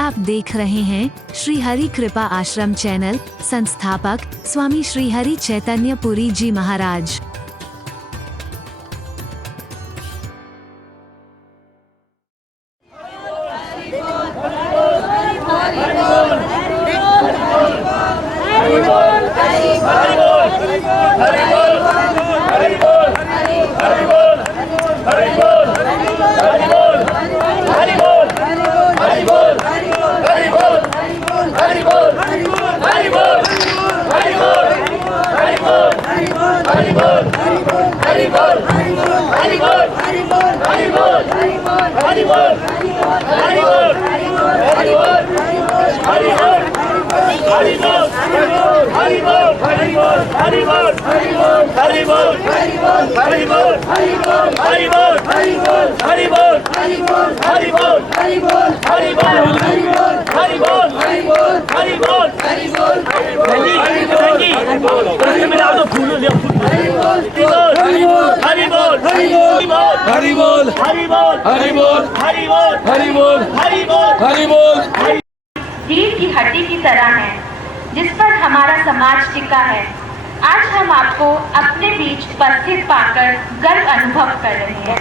आप देख रहे हैं श्री हरि कृपा आश्रम चैनल। संस्थापक स्वामी श्री हरि चैतन्य पुरी जी महाराज। रीढ़ की हड्डी की तरह है जिस पर हमारा समाज टिका है। आज हम आपको अपने बीच उपस्थित पाकर गर्व अनुभव कर रहे हैं।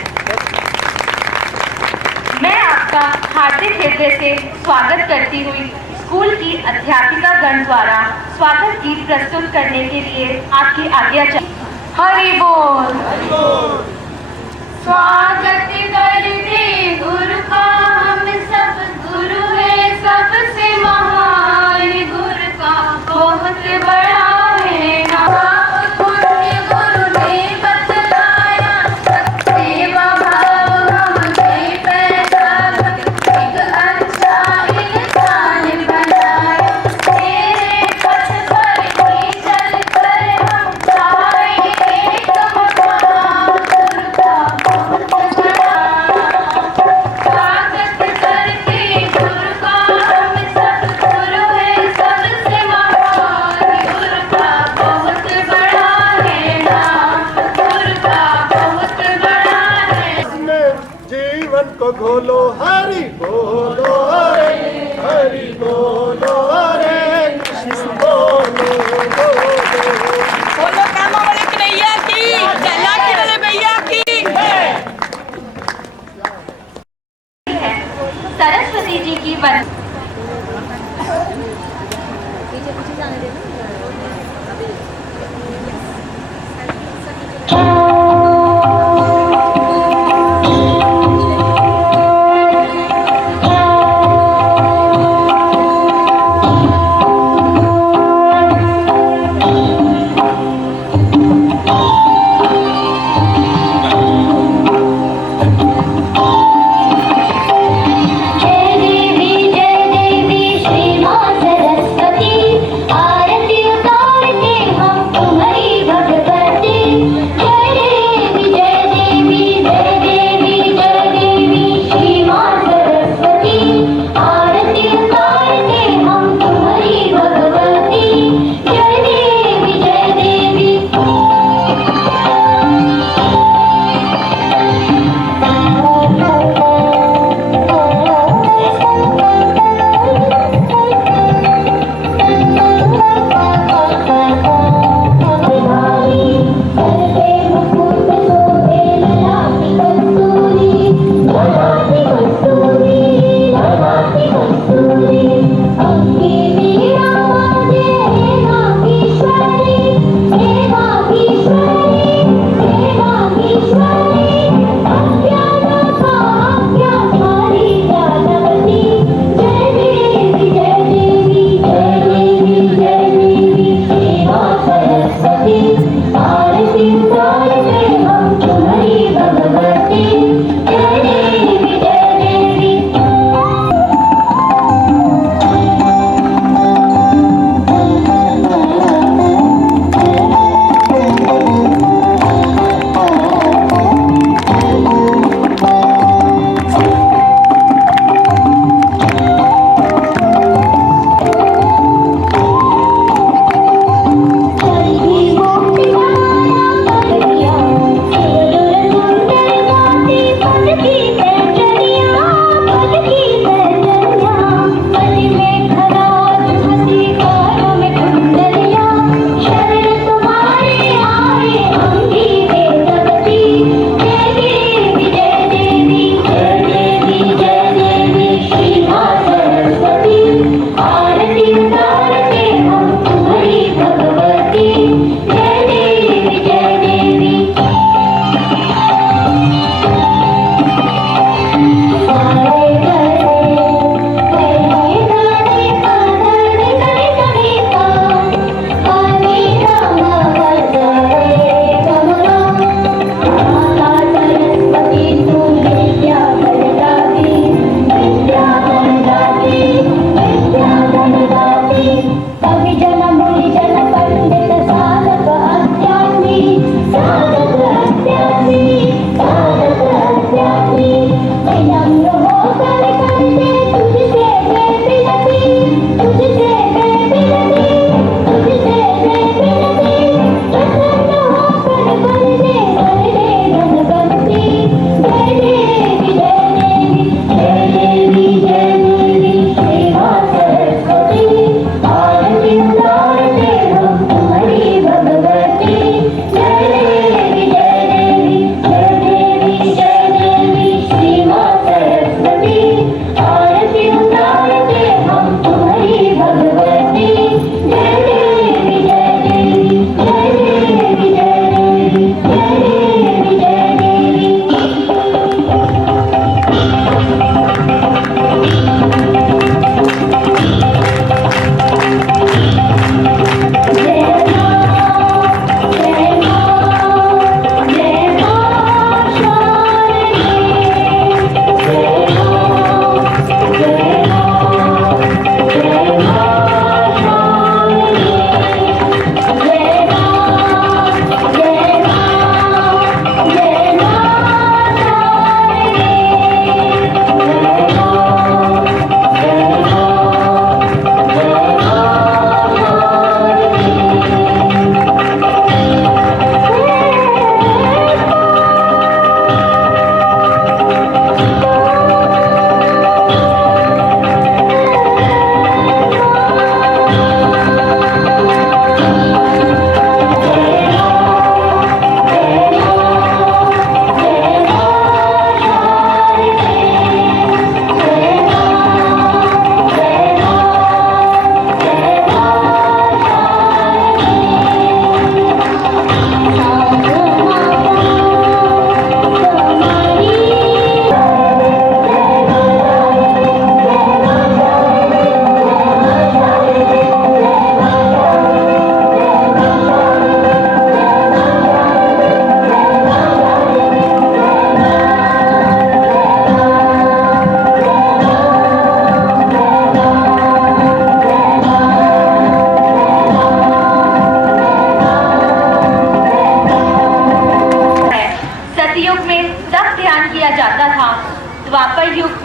मैं आपका हार्दिक हृदय से स्वागत करती हुई स्कूल की अध्यापिका गण द्वारा स्वागत गीत प्रस्तुत करने के लिए आपकी आज्ञा चाहती हूँ। हरि बोल। स्वागत करते गुरु का हम सब, गुरु है सबसे महान, गुरु का बहुत बड़ा है नाम। पुण्य गुरु ने बतलाया, सेवा भाव हमने पैदा, एक अच्छा इंसान बनाया। तेरे पथ पर ही चल कर हम पाएंगे एक मकान, गुरु का बहुत बड़ा। स्वागत करते गुरु का हम सब, गुरु है सबसे महान, गुरु का बहुत बड़ा है नाम, गुरु का बहुत बड़ा है। जीवन को घोलो, हरि बोलो, हरि बोलो, हरे कृष्ण बोलो, बोलो कामा वाले कन्हैया की, लाठी वाले भैया की। सरस्वती जी की वन आरती उतारते हम तुम्हारी भगवती। जय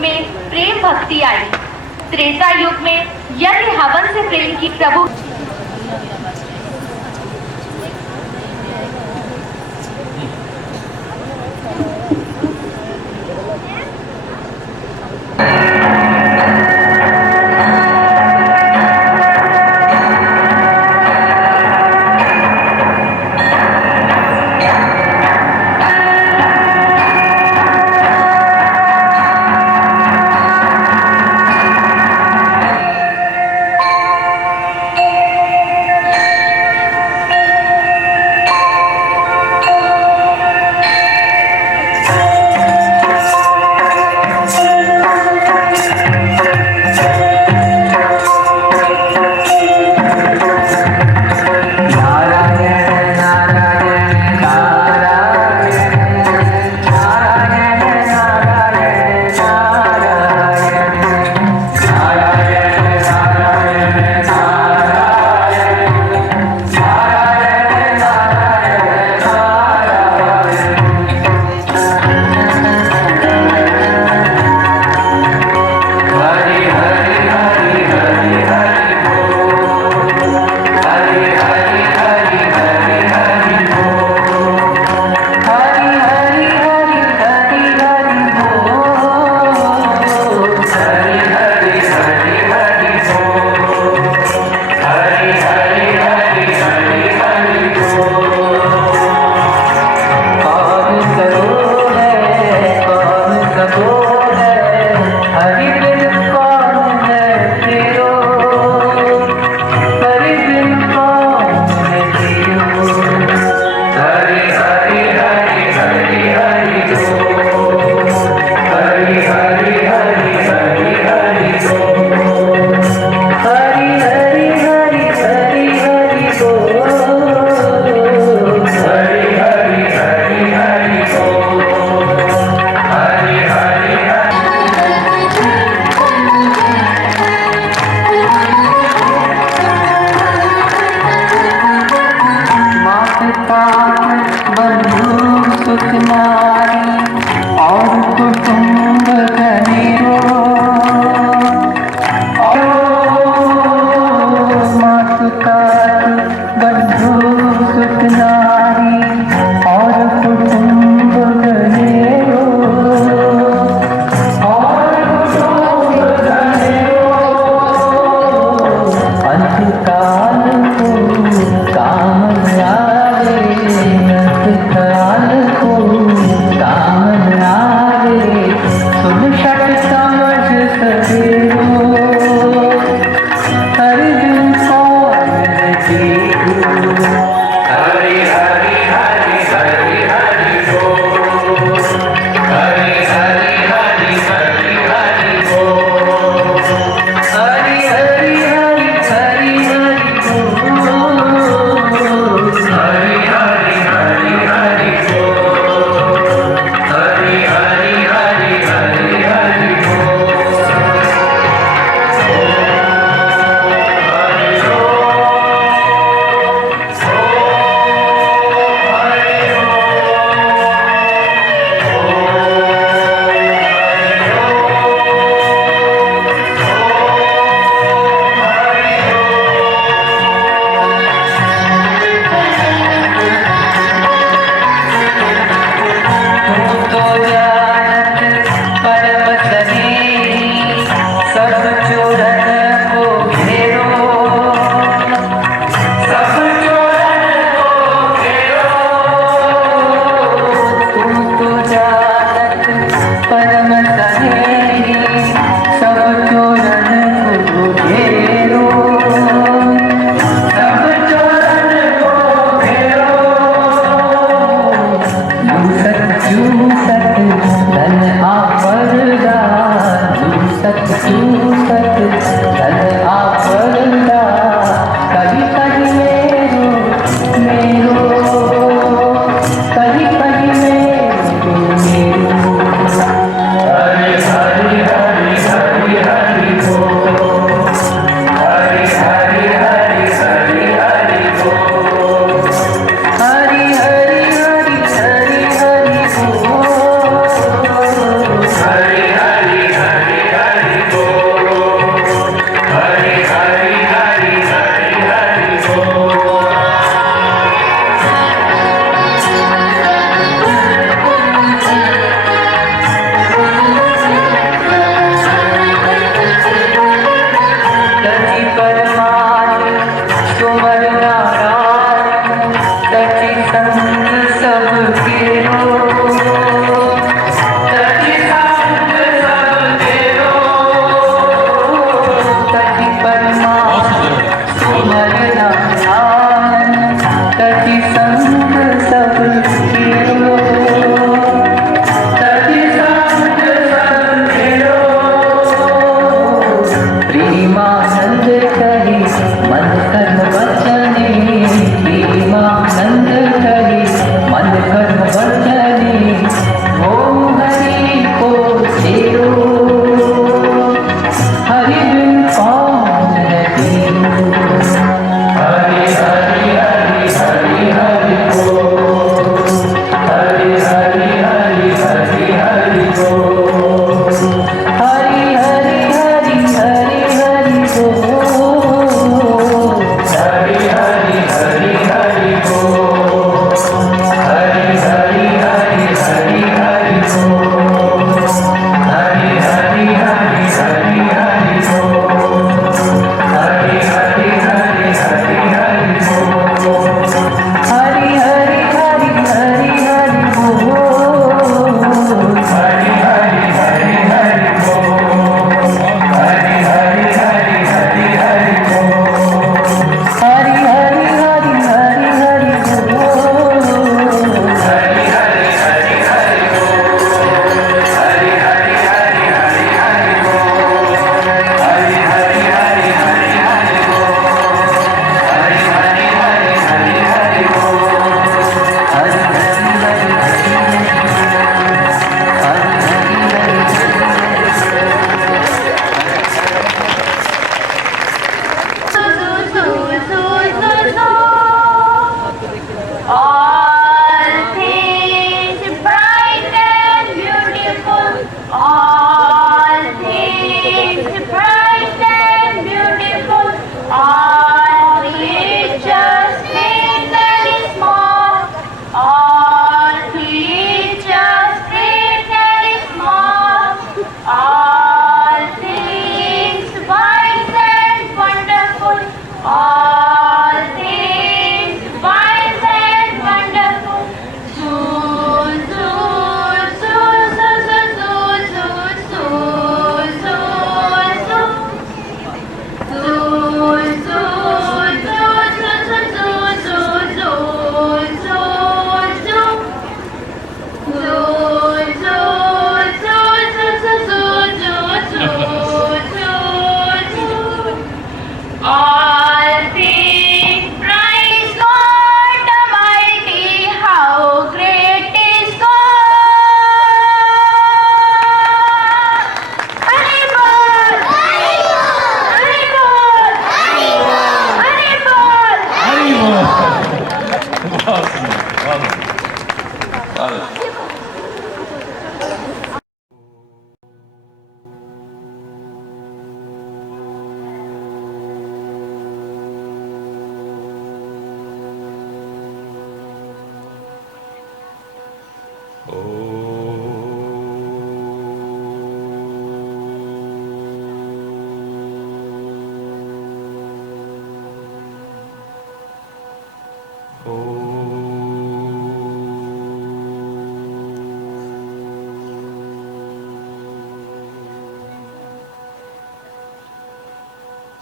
में प्रेम भक्ति आई। त्रेता युग में यज्ञ हवन से प्रेम की प्रभु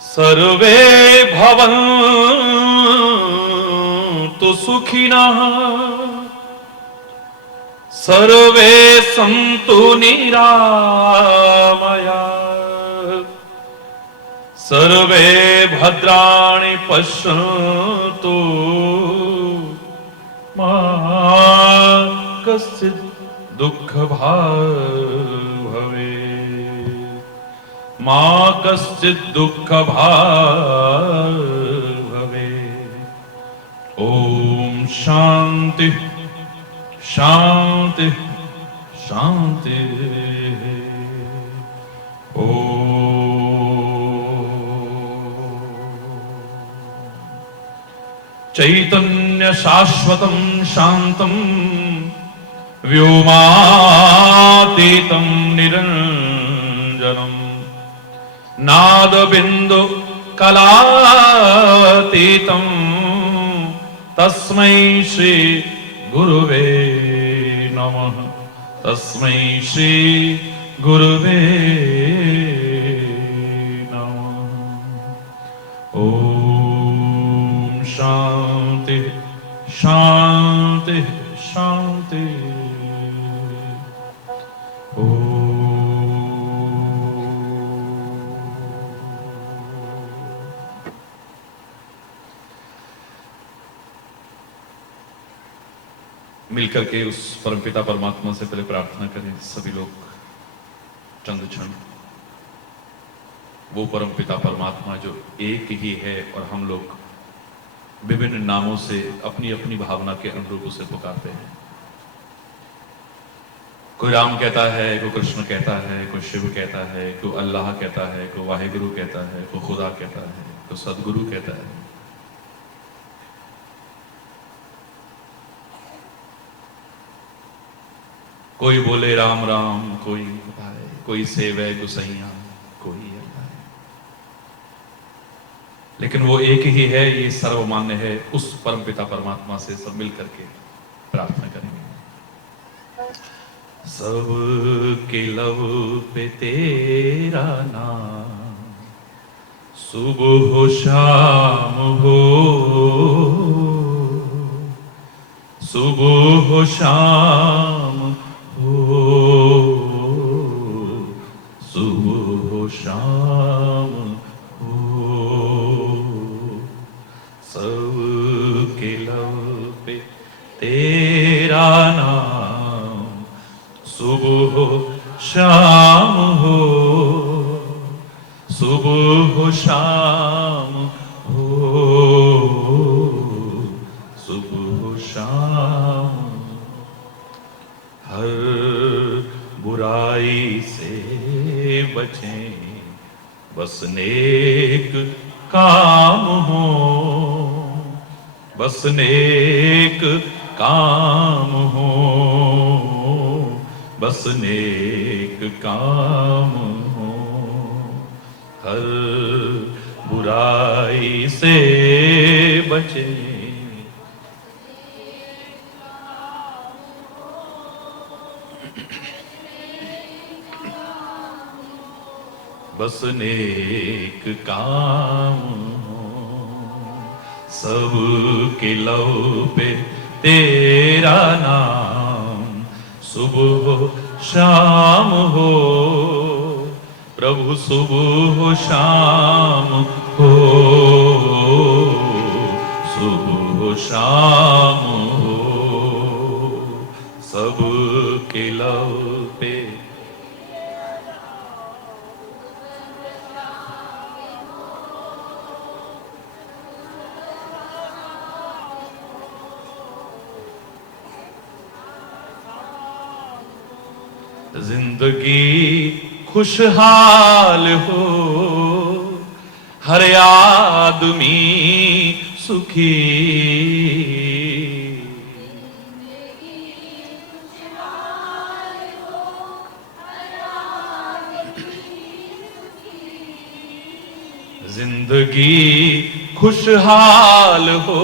सर्वे भवन्तु सुखिनः सर्वे सन्तु निरामयाः सर्वे भद्राणि पश्यन्तु मा कश्चित् दुःखभाग् भवेत् मा कश्चित् दुःखभाग् भवेत्। ॐ शान्ति शांति शांति। ओ चैतन्य शाश्वतं शांतं व्योमातीतं निरंजनं नादबिंदु कलातीतं तस्मै श्री गुरुवे नमः तस्मै श्री गुरुवे नमः। ओम शांति शांति शांति। मिलकर के उस परमपिता परमात्मा से पहले प्रार्थना करें सभी लोग चंद क्षण। वो परमपिता परमात्मा जो एक ही है और हम लोग विभिन्न नामों से अपनी अपनी भावना के अनुरूप उसे पुकारते हैं। कोई राम कहता है, कोई कृष्ण कहता है, कोई शिव कहता है, कोई अल्लाह कहता है, कोई वाहिगुरु कहता है, कोई खुदा कहता है, कोई सदगुरु कहता है। कोई बोले राम राम, कोई बताए, कोई सेवे गुसैया, कोई अल्लाह। लेकिन वो एक ही है, ये सर्वमान्य है। उस परमपिता परमात्मा से सब मिल करके प्रार्थना करेंगे। सब के लब पे तेरा नाम सुबह हो शाम हो, सुबह हो शाम सुबह हो शाम हो। सब के लब पे तेरा नाम सुबह हो शाम हो, सुबह हो शाम हो, सुबह हो शाम। हर बुराई से बचें, बस नेक काम हो, बस नेक काम हो, बस नेक काम हो। हर बुराई से बचें, बस नेक काम हो। सब के लब पे तेरा नाम सुबह हो शाम हो, प्रभु सुबह हो शाम हो, सुबह हो शाम हो। सब के लब पे जिंदगी खुशहाल हो, हर आदमी सुखी। जिंदगी खुशहाल हो,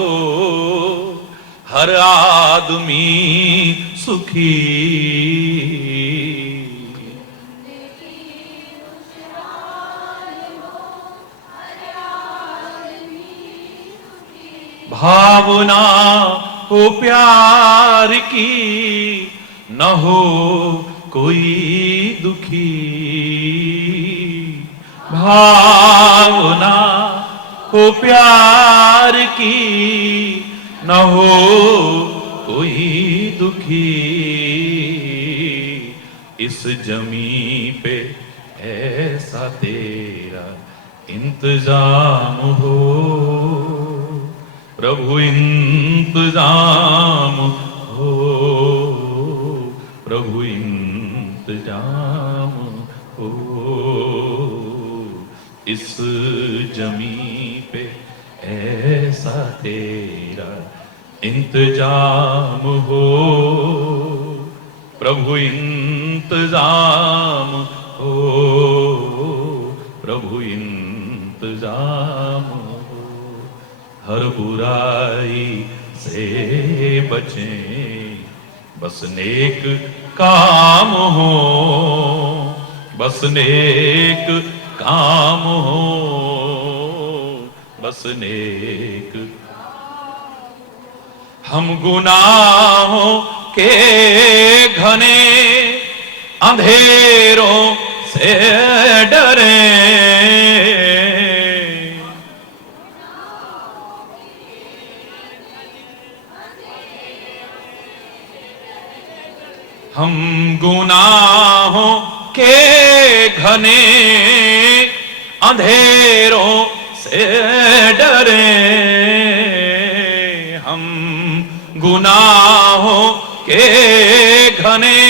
हर आदमी सुखी। भावना हो प्यार की, न हो कोई दुखी। भावना हो प्यार की, न हो कोई दुखी। इस जमी पे ऐसा तेरा इंतजाम हो, प्रभु इंतजाम हो, प्रभु इंतजाम हो। इस जमी पे ऐसा तेरा इंतजाम हो, प्रभु इंतजाम हो, प्रभु इंतजाम हो। हर बुराई से बचें, बस नेक काम हो, बस नेक काम हो, बस नेक। हम गुनाहों के घने अंधेरों से डरे, हम गुनाहों के घने अंधेरों से डरे, हम गुनाहों के घने,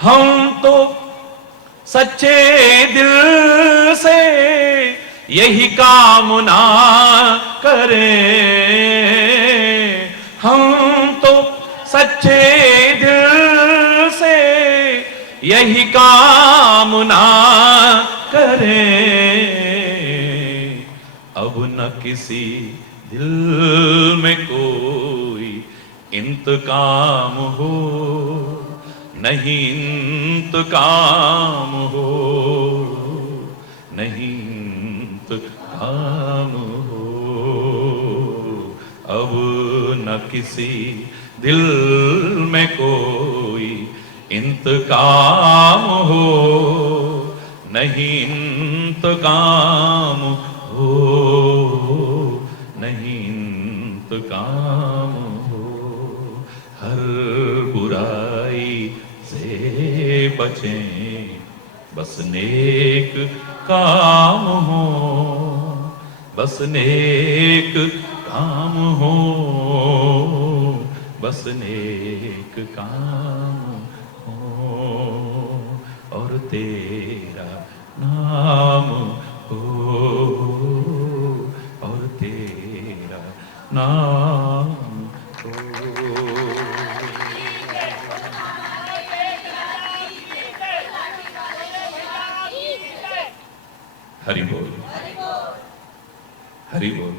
हम तो सच्चे दिल से यही कामना करें, हम तो सच्चे दिल से यही कामना करें। अब न किसी दिल में कोई इंतकाम हो, नहीं इंतकाम हो, नहीं इंतकाम हो। अब न किसी दिल में कोई इंतकाम हो, नहीं इंतकाम हो, नहीं इंतकाम हो। हर बुराई से बचें, बस नेक काम हो, बस नेक काम हो, बस नेक काम हो। और तेरा नाम हो, और तेरा नाम हो। हरि बोल, हरि बोल।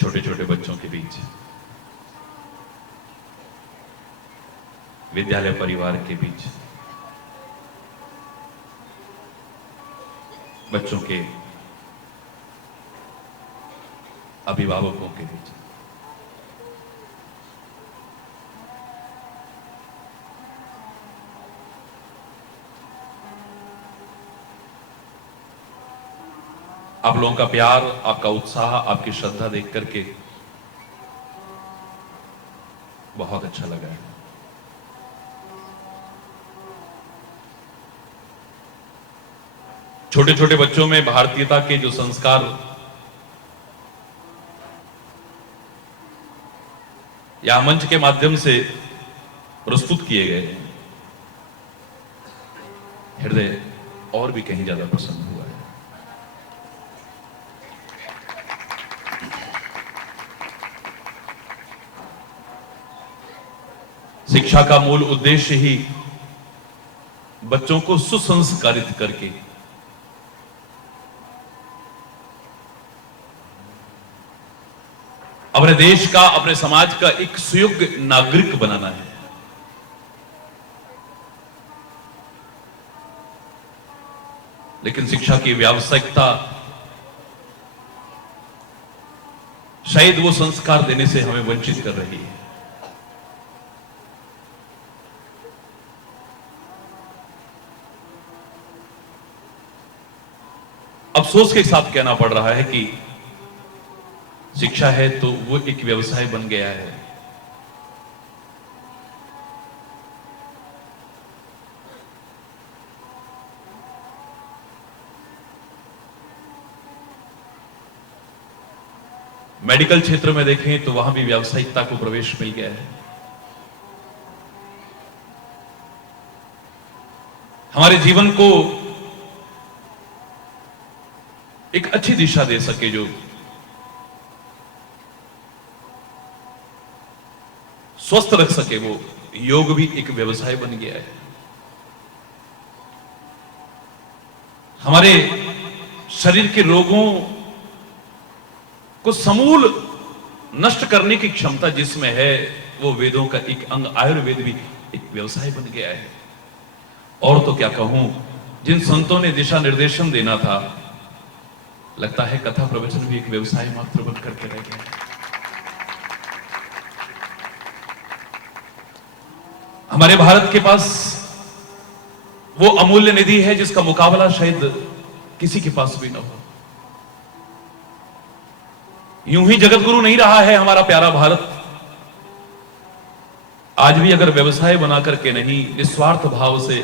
छोटे छोटे बच्चों के बीच, विद्यालय परिवार के बीच, बच्चों के अभिभावकों के बीच आप लोगों का प्यार, आपका उत्साह, आपकी श्रद्धा देख करके बहुत अच्छा लगा है। छोटे छोटे बच्चों में भारतीयता के जो संस्कार या मंच के माध्यम से प्रस्तुत किए गए हैं, हृदय और भी कहीं ज्यादा प्रसन्न हुआ है। शिक्षा का मूल उद्देश्य ही बच्चों को सुसंस्कारित करके अपने देश का, अपने समाज का एक सुयोग्य नागरिक बनाना है। लेकिन शिक्षा की व्यावसायिकता शायद वो संस्कार देने से हमें वंचित कर रही है। अफसोस के साथ कहना पड़ रहा है कि शिक्षा है तो वो एक व्यवसाय बन गया है। मेडिकल क्षेत्र में देखें तो वहां भी व्यावसायिकता को प्रवेश मिल गया है। हमारे जीवन को एक अच्छी दिशा दे सके, जो स्वस्थ रख सके, वो योग भी एक व्यवसाय बन गया है। हमारे शरीर के रोगों को समूल नष्ट करने की क्षमता जिसमें है, वो वेदों का एक अंग आयुर्वेद भी एक व्यवसाय बन गया है। और तो क्या कहूं, जिन संतों ने दिशा निर्देशन देना था, लगता है कथा प्रवचन भी एक व्यवसाय मात्र बन करके रह गया। हमारे भारत के पास वो अमूल्य निधि है जिसका मुकाबला शायद किसी के पास भी ना हो। यूं ही जगत गुरु नहीं रहा है हमारा प्यारा भारत। आज भी अगर व्यवसाय बना करके नहीं, निस्वार्थ भाव से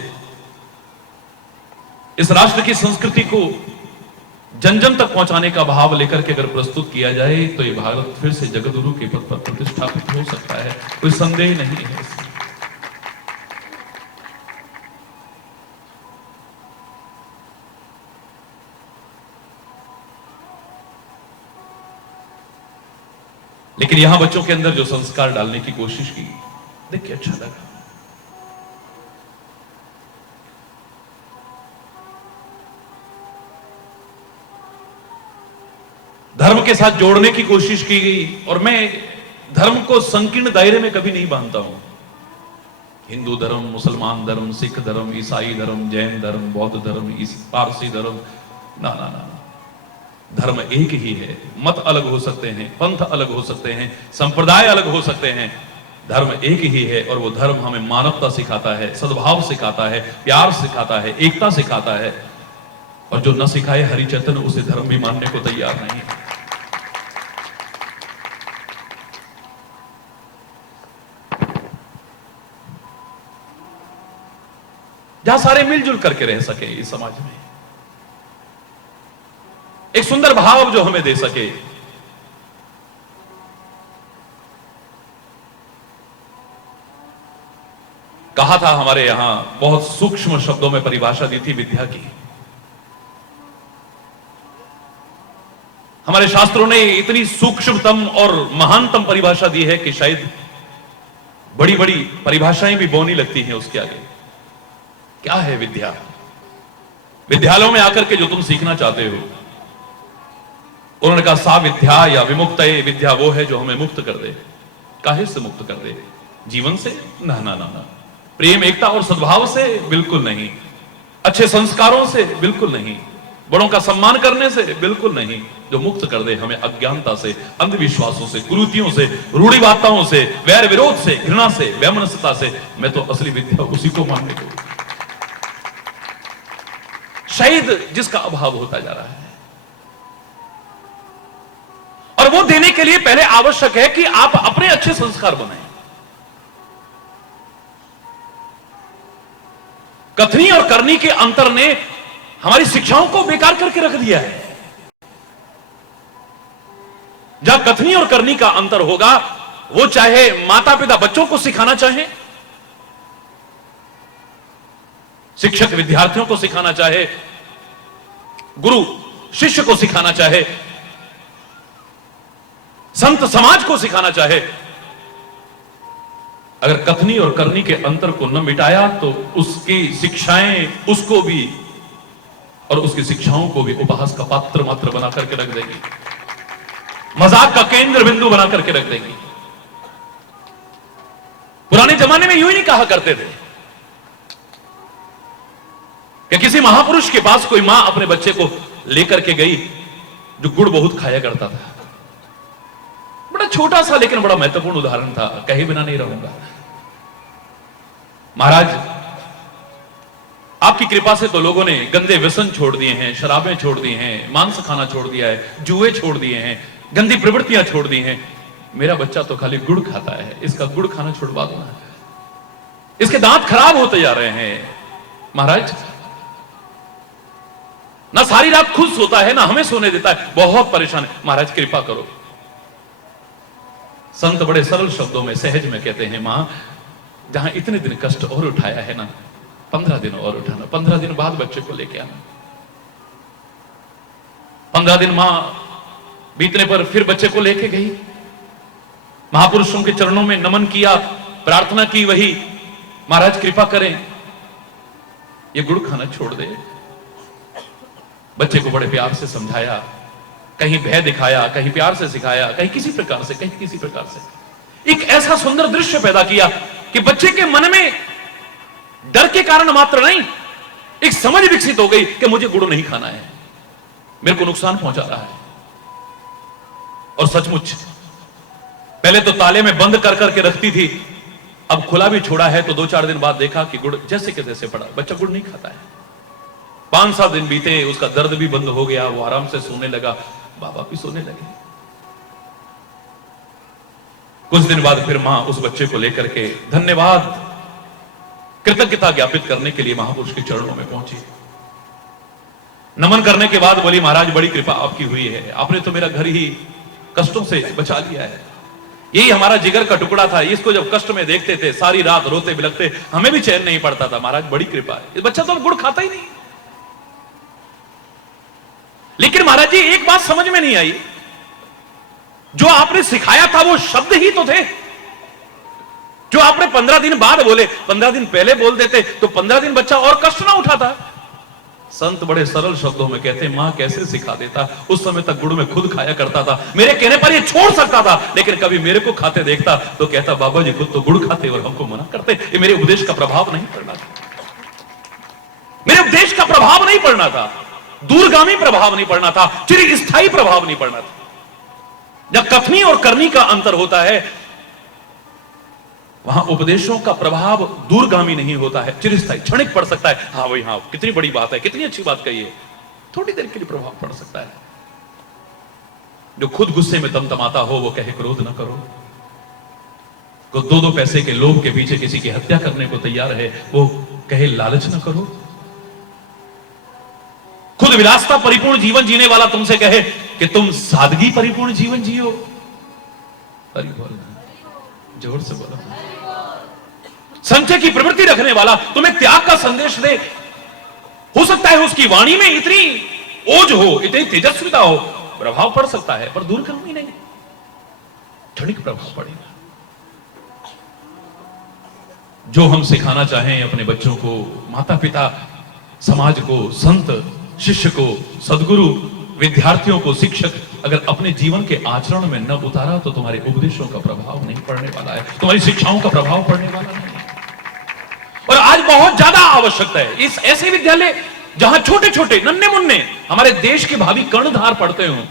इस राष्ट्र की संस्कृति को जन जन तक पहुंचाने का भाव लेकर के अगर प्रस्तुत किया जाए, तो ये भारत फिर से जगत गुरु के पद पर प्रतिष्ठापित हो सकता है, कोई संदेह नहीं है इसमें। लेकिन यहां बच्चों के अंदर जो संस्कार डालने की कोशिश की, देख के अच्छा लगा। धर्म के साथ जोड़ने की कोशिश की गई, और मैं धर्म को संकीर्ण दायरे में कभी नहीं बांधता हूं। हिंदू धर्म, मुसलमान धर्म, सिख धर्म, ईसाई धर्म, जैन धर्म, बौद्ध धर्म, पारसी धर्म, ना ना ना, धर्म एक ही है। मत अलग हो सकते हैं, पंथ अलग हो सकते हैं, संप्रदाय अलग हो सकते हैं, धर्म एक ही है। और वो धर्म हमें मानवता सिखाता है, सद्भाव सिखाता है, प्यार सिखाता है, एकता सिखाता है। और जो न सिखाए हरिचेतन, उसे धर्म भी मानने को तैयार नहीं है। जहां सारे मिलजुल करके रह सके इस समाज में, एक सुंदर भाव जो हमें दे सके। कहा था हमारे यहां, बहुत सूक्ष्म शब्दों में परिभाषा दी थी विद्या की। हमारे शास्त्रों ने इतनी सूक्ष्मतम और महानतम परिभाषा दी है कि शायद बड़ी बड़ी परिभाषाएं भी बौनी लगती हैं उसके आगे। क्या है विद्या? विद्यालयों में आकर के जो तुम सीखना चाहते हो, उन्होंने कहा सा विद्या या विमुक्त विद्या वो है जो हमें मुक्त कर दे। काहे से मुक्त कर दे? जीवन से? ना ना ना ना। प्रेम, एकता और सद्भाव से? बिल्कुल नहीं। अच्छे संस्कारों से? बिल्कुल नहीं। बड़ों का सम्मान करने से? बिल्कुल नहीं। जो मुक्त कर दे हमें अज्ञानता से, अंधविश्वासों से, कुरीतियों से, रूढ़िवादिताओं से, वैर विरोध से, घृणा से, वैमनस्यता से, मैं तो असली विद्या उसी को मानने को, शायद जिसका अभाव होता जा रहा है। और वो देने के लिए पहले आवश्यक है कि आप अपने अच्छे संस्कार बनाएं। कथनी और करनी के अंतर ने हमारी शिक्षाओं को बेकार करके रख दिया है। जहां कथनी और करनी का अंतर होगा, वो चाहे माता पिता बच्चों को सिखाना चाहे, शिक्षक विद्यार्थियों को सिखाना चाहे, गुरु शिष्य को सिखाना चाहे, संत समाज को सिखाना चाहे, अगर कथनी और करनी के अंतर को न मिटाया तो उसकी शिक्षाएं उसको भी और उसकी शिक्षाओं को भी उपहास का पात्र मात्र बना करके रख देगी, मजाक का केंद्र बिंदु बना करके रख देगी। पुराने जमाने में यूं ही नहीं कहा करते थे, कि किसी महापुरुष के पास कोई मां अपने बच्चे को लेकर के गई जो गुड़ बहुत खाया करता था। बड़ा छोटा सा लेकिन बड़ा महत्वपूर्ण उदाहरण था, कहे बिना नहीं रहूंगा। महाराज आपकी कृपा से तो लोगों ने गंदे व्यसन छोड़ दिए हैं, शराबें छोड़ दी हैं, मांस खाना छोड़ दिया है, जुए छोड़ दिए हैं, गंदी प्रवृत्तियां छोड़ दी हैं। मेरा बच्चा तो खाली गुड़ खाता है, इसका गुड़ खाना छुड़वा दो ना। इसके दांत खराब होते जा रहे हैं। महाराज ना सारी रात खुद सोता है, ना हमें सोने देता है, बहुत परेशान है। महाराज कृपा करो। संत बड़े सरल शब्दों में, सहज में कहते हैं, मां जहां इतने दिन कष्ट और उठाया है ना, 15 दिन और उठाना, 15 दिन बाद बच्चे को लेके आना। 15 दिन मां बीतने पर फिर बच्चे को लेके गई, महापुरुषों के चरणों में नमन किया, प्रार्थना की, वही महाराज कृपा करें ये गुड़ खाना छोड़ दे। बच्चे को बड़े प्यार से समझाया, कहीं भय दिखाया, कहीं प्यार से सिखाया, कहीं किसी प्रकार से, कहीं किसी प्रकार से एक ऐसा सुंदर दृश्य पैदा किया कि बच्चे के मन में डर के कारण मात्र नहीं, एक समझ विकसित हो गई कि मुझे गुड़ नहीं खाना है, मेरे को नुकसान पहुंचा रहा है। और सचमुच पहले तो ताले में बंद कर करके रखती थी, अब खुला भी छोड़ा है तो 2-4 दिन बाद देखा कि गुड़ जैसे के तैसे पड़ा, बच्चा गुड़ नहीं खाता है। 5-7 दिन बीते, उसका दर्द भी बंद हो गया, वो आराम से सोने लगा, बाबा भी सोने लगे। कुछ दिन बाद फिर मां उस बच्चे को लेकर के धन्यवाद, कृतज्ञता ज्ञापित करने के लिए महापुरुष के चरणों में पहुंची। नमन करने के बाद बोली, महाराज बड़ी कृपा आपकी हुई है, आपने तो मेरा घर ही कष्टों से बचा लिया है। यही हमारा जिगर का टुकड़ा था, इसको जब कष्ट में देखते थे सारी रात रोते बिलखते, हमें भी चैन नहीं पड़ता था। महाराज बड़ी कृपा है, बच्चा तो गुड़ खाता ही नहीं। लेकिन महाराज जी एक बात समझ में नहीं आई, जो आपने सिखाया था वो शब्द ही तो थे जो आपने 15 दिन बाद बोले। 15 दिन पहले बोल देते तो 15 दिन बच्चा और कष्ट ना उठाता। संत बड़े सरल शब्दों में कहते, मां कैसे सिखा देता। उस समय तक गुड़ में खुद खाया करता था, मेरे कहने पर ये छोड़ सकता था, लेकिन कभी मेरे को खाते देखता तो कहता, बाबा जी खुद तो गुड़ खाते और हमको मना करते। ये मेरे उपदेश का प्रभाव नहीं पड़ना था, मेरे उपदेश का प्रभाव नहीं पड़ना था, दूरगामी प्रभाव नहीं पड़ना था, चिरस्थायी प्रभाव नहीं पड़ना था। जब कथनी और करनी का अंतर होता है, वहां उपदेशों का प्रभाव दूरगामी नहीं होता है, चिरस्थायी, क्षणिक पड़ सकता है। हाँ भाई हाँ, कितनी बड़ी बात है, कितनी अच्छी बात कही है, थोड़ी देर के लिए प्रभाव पड़ सकता है। जो खुद गुस्से में तमतमाता हो वो कहे क्रोध न करो, को 2-2 पैसे के लोभ के पीछे किसी की हत्या करने को तैयार है वो कहे लालच न करो। खुद विलासता परिपूर्ण जीवन जीने वाला तुमसे कहे कि तुम सादगी परिपूर्ण जीवन जियो। अरे बोलो, जोर से बोलो। संचय की प्रवृत्ति रखने वाला तुम्हें त्याग का संदेश दे, हो सकता है उसकी वाणी में इतनी ओज हो, इतनी तेजस्विता हो, प्रभाव पड़ सकता है, पर दूरगामी नहीं, क्षणिक प्रभाव पड़ेगा। जो हम सिखाना चाहें अपने बच्चों को, माता पिता, समाज को, संत शिष्य को, सदगुरु, विद्यार्थियों को, शिक्षक अगर अपने जीवन के आचरण में न उतारा तो तुम्हारे उपदेशों का प्रभाव नहीं पड़ने वाला है, तुम्हारी शिक्षाओं का प्रभाव पड़ने वाला नहीं। और आज बहुत ज्यादा आवश्यकता है इस ऐसे विद्यालय जहां छोटे छोटे नन्हे मुन्ने हमारे देश के भावी कर्णधार पढ़ते हो,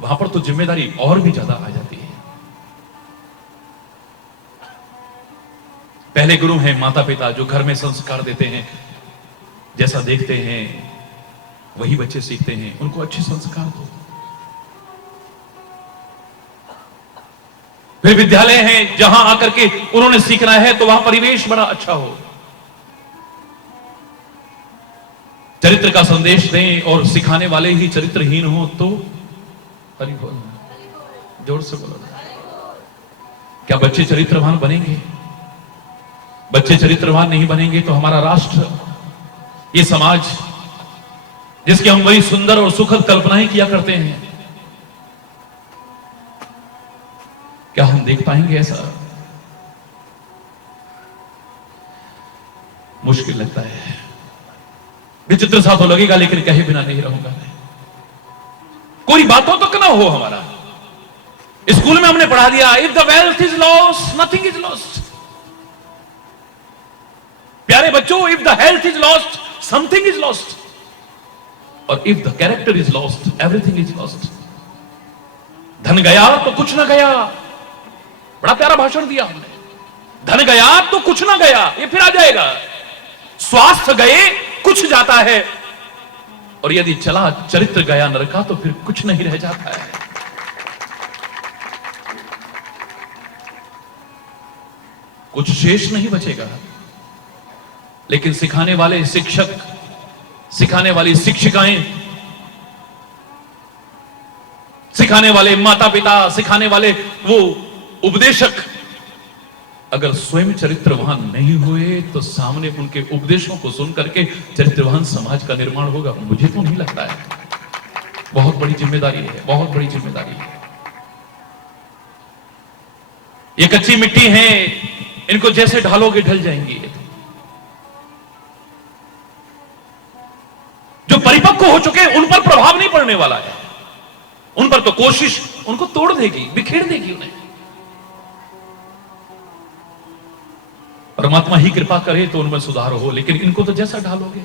वहां पर तो जिम्मेदारी और भी ज्यादा आ जाती है। पहले गुरु हैं माता पिता, जो घर में संस्कार देते हैं, जैसा देखते हैं वही बच्चे सीखते हैं, उनको अच्छे संस्कार दो। फिर विद्यालय हैं जहां आकर के उन्होंने सीखना है तो वहां परिवेश बड़ा अच्छा हो, चरित्र का संदेश दें और सिखाने वाले ही चरित्रहीन हो तो हरि बोल, जोर से बोलो। क्या बच्चे चरित्रवान बनेंगे? बच्चे चरित्रवान नहीं बनेंगे तो हमारा राष्ट्र, ये समाज जिसकी हम बड़ी सुंदर और सुखद कल्पनाएं किया करते हैं, क्या हम देख पाएंगे ऐसा? मुश्किल लगता है, विचित्र सा तो लगेगा, लेकिन कहे बिना नहीं रहूंगा। कोई बातों तक ना हो हमारा। स्कूल में हमने पढ़ा दिया, if the wealth is lost nothing is lost. प्यारे बच्चों, if the health is lost, something is lost, और if the character is lost, everything is lost. धन गया तो कुछ ना गया। बड़ा प्यारा भाषण दिया हमने। धन गया तो कुछ ना गया, ये फिर आ जाएगा। स्वास्थ्य गए कुछ जाता है, और यदि चला चरित्र गया नरका तो फिर कुछ नहीं रह जाता है। कुछ शेष नहीं बचेगा। लेकिन सिखाने वाले शिक्षक, सिखाने वाली शिक्षिकाएं, सिखाने वाले माता पिता, सिखाने वाले वो उपदेशक अगर स्वयं चरित्रवान नहीं हुए तो सामने उनके उपदेशों को सुन करके चरित्रवान समाज का निर्माण होगा? मुझे तो नहीं लगता है। बहुत बड़ी जिम्मेदारी है, बहुत बड़ी जिम्मेदारी है। ये कच्ची मिट्टी है, इनको जैसे ढालोगे ढल जाएंगी। जो परिपक्व हो चुके हैं उन पर प्रभाव नहीं पड़ने वाला है। उन पर तो कोशिश उनको तोड़ देगी, बिखेर देगी उन्हें। परमात्मा ही कृपा करे तो उनमें सुधार हो, लेकिन इनको तो जैसा ढालोगे,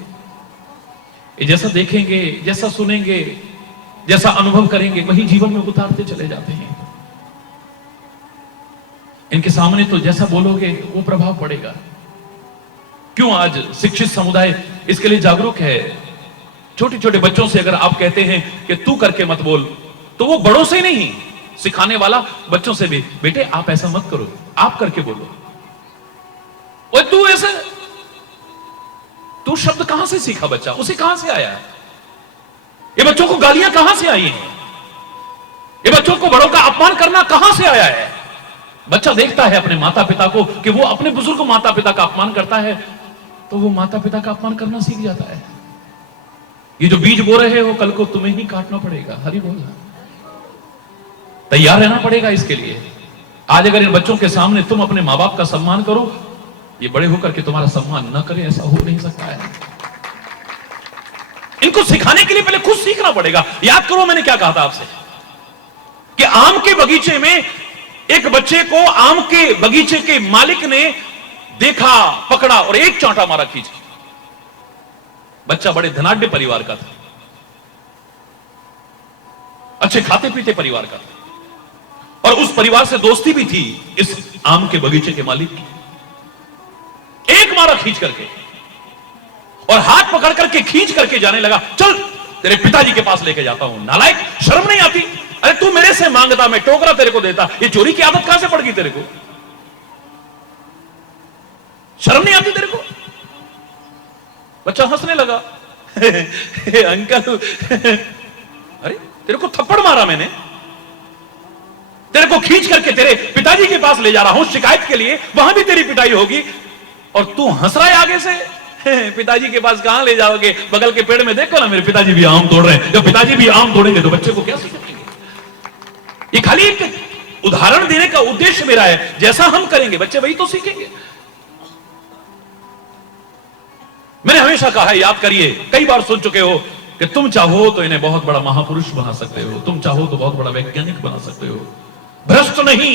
ये जैसा देखेंगे, जैसा सुनेंगे, जैसा अनुभव करेंगे, वही जीवन में उतारते चले जाते हैं। इनके सामने तो जैसा बोलोगे वो प्रभाव पड़ेगा। क्यों आज शिक्षित समुदाय इसके लिए जागरूक है? छोटे छोटे बच्चों से अगर आप कहते हैं कि तू करके मत बोल, तो वो बड़ों से नहीं, सिखाने वाला बच्चों से भी, बेटे आप ऐसा मत करो, आप करके बोलो। ओए तू ऐसे, तू शब्द कहां से सीखा बच्चा? उसे कहां से आया? ये बच्चों को गालियां कहां से आई हैं? ये बच्चों को बड़ों का अपमान करना कहां से आया है? बच्चा देखता है अपने माता पिता को कि वो अपने बुजुर्ग माता पिता का अपमान करता है, तो वो माता पिता का अपमान करना सीख जाता है। ये जो बीज बो रहे हो कल को तुम्हें ही काटना पड़ेगा। हरि बोल। तैयार रहना पड़ेगा इसके लिए। आज अगर इन बच्चों के सामने तुम अपने मां बाप का सम्मान करो, ये बड़े होकर के तुम्हारा सम्मान न करें, ऐसा हो नहीं सकता है। इनको सिखाने के लिए पहले खुद सीखना पड़ेगा। याद करो मैंने क्या कहा था आपसे कि आम के बगीचे में एक बच्चे को आम के बगीचे के मालिक ने देखा, पकड़ा और एक चांटा मारा खींच। बच्चा बड़े धनाढ्य परिवार का था, अच्छे खाते पीते परिवार का था, और उस परिवार से दोस्ती भी थी इस आम के बगीचे के मालिक की। एक मारा खींच करके और हाथ पकड़ करके खींच करके जाने लगा, चल तेरे पिताजी के पास लेके जाता हूं। नालायक, शर्म नहीं आती? अरे तू मेरे से मांगता, मैं टोकरा तेरे को देता, ये चोरी की आदत कहां से पड़ गई तेरे को? शर्म नहीं आती तेरे को? बच्चा हंसने लगा। अंकल, अरे तेरे को थप्पड़ मारा मैंने, तेरे को खींच करके तेरे पिताजी के पास ले जा रहा हूं शिकायत के लिए, वहां भी तेरी पिटाई होगी और तू हंस रहा है आगे से। पिताजी के पास कहां ले जाओगे? बगल के पेड़ में देखो ना, मेरे पिताजी भी आम तोड़ रहे हैं। जब पिताजी भी आम तोड़ेंगे तो बच्चे को क्या सिखाएंगे? ये खाली एक उदाहरण देने का उद्देश्य मेरा है। जैसा हम करेंगे बच्चे वही तो सीखेंगे। मैंने हमेशा कहा है, याद करिए, कई बार सुन चुके हो कि तुम चाहो तो इन्हें बहुत बड़ा महापुरुष बना सकते हो, तुम चाहो तो बहुत बड़ा वैज्ञानिक बना सकते हो। भ्रष्ट नहीं,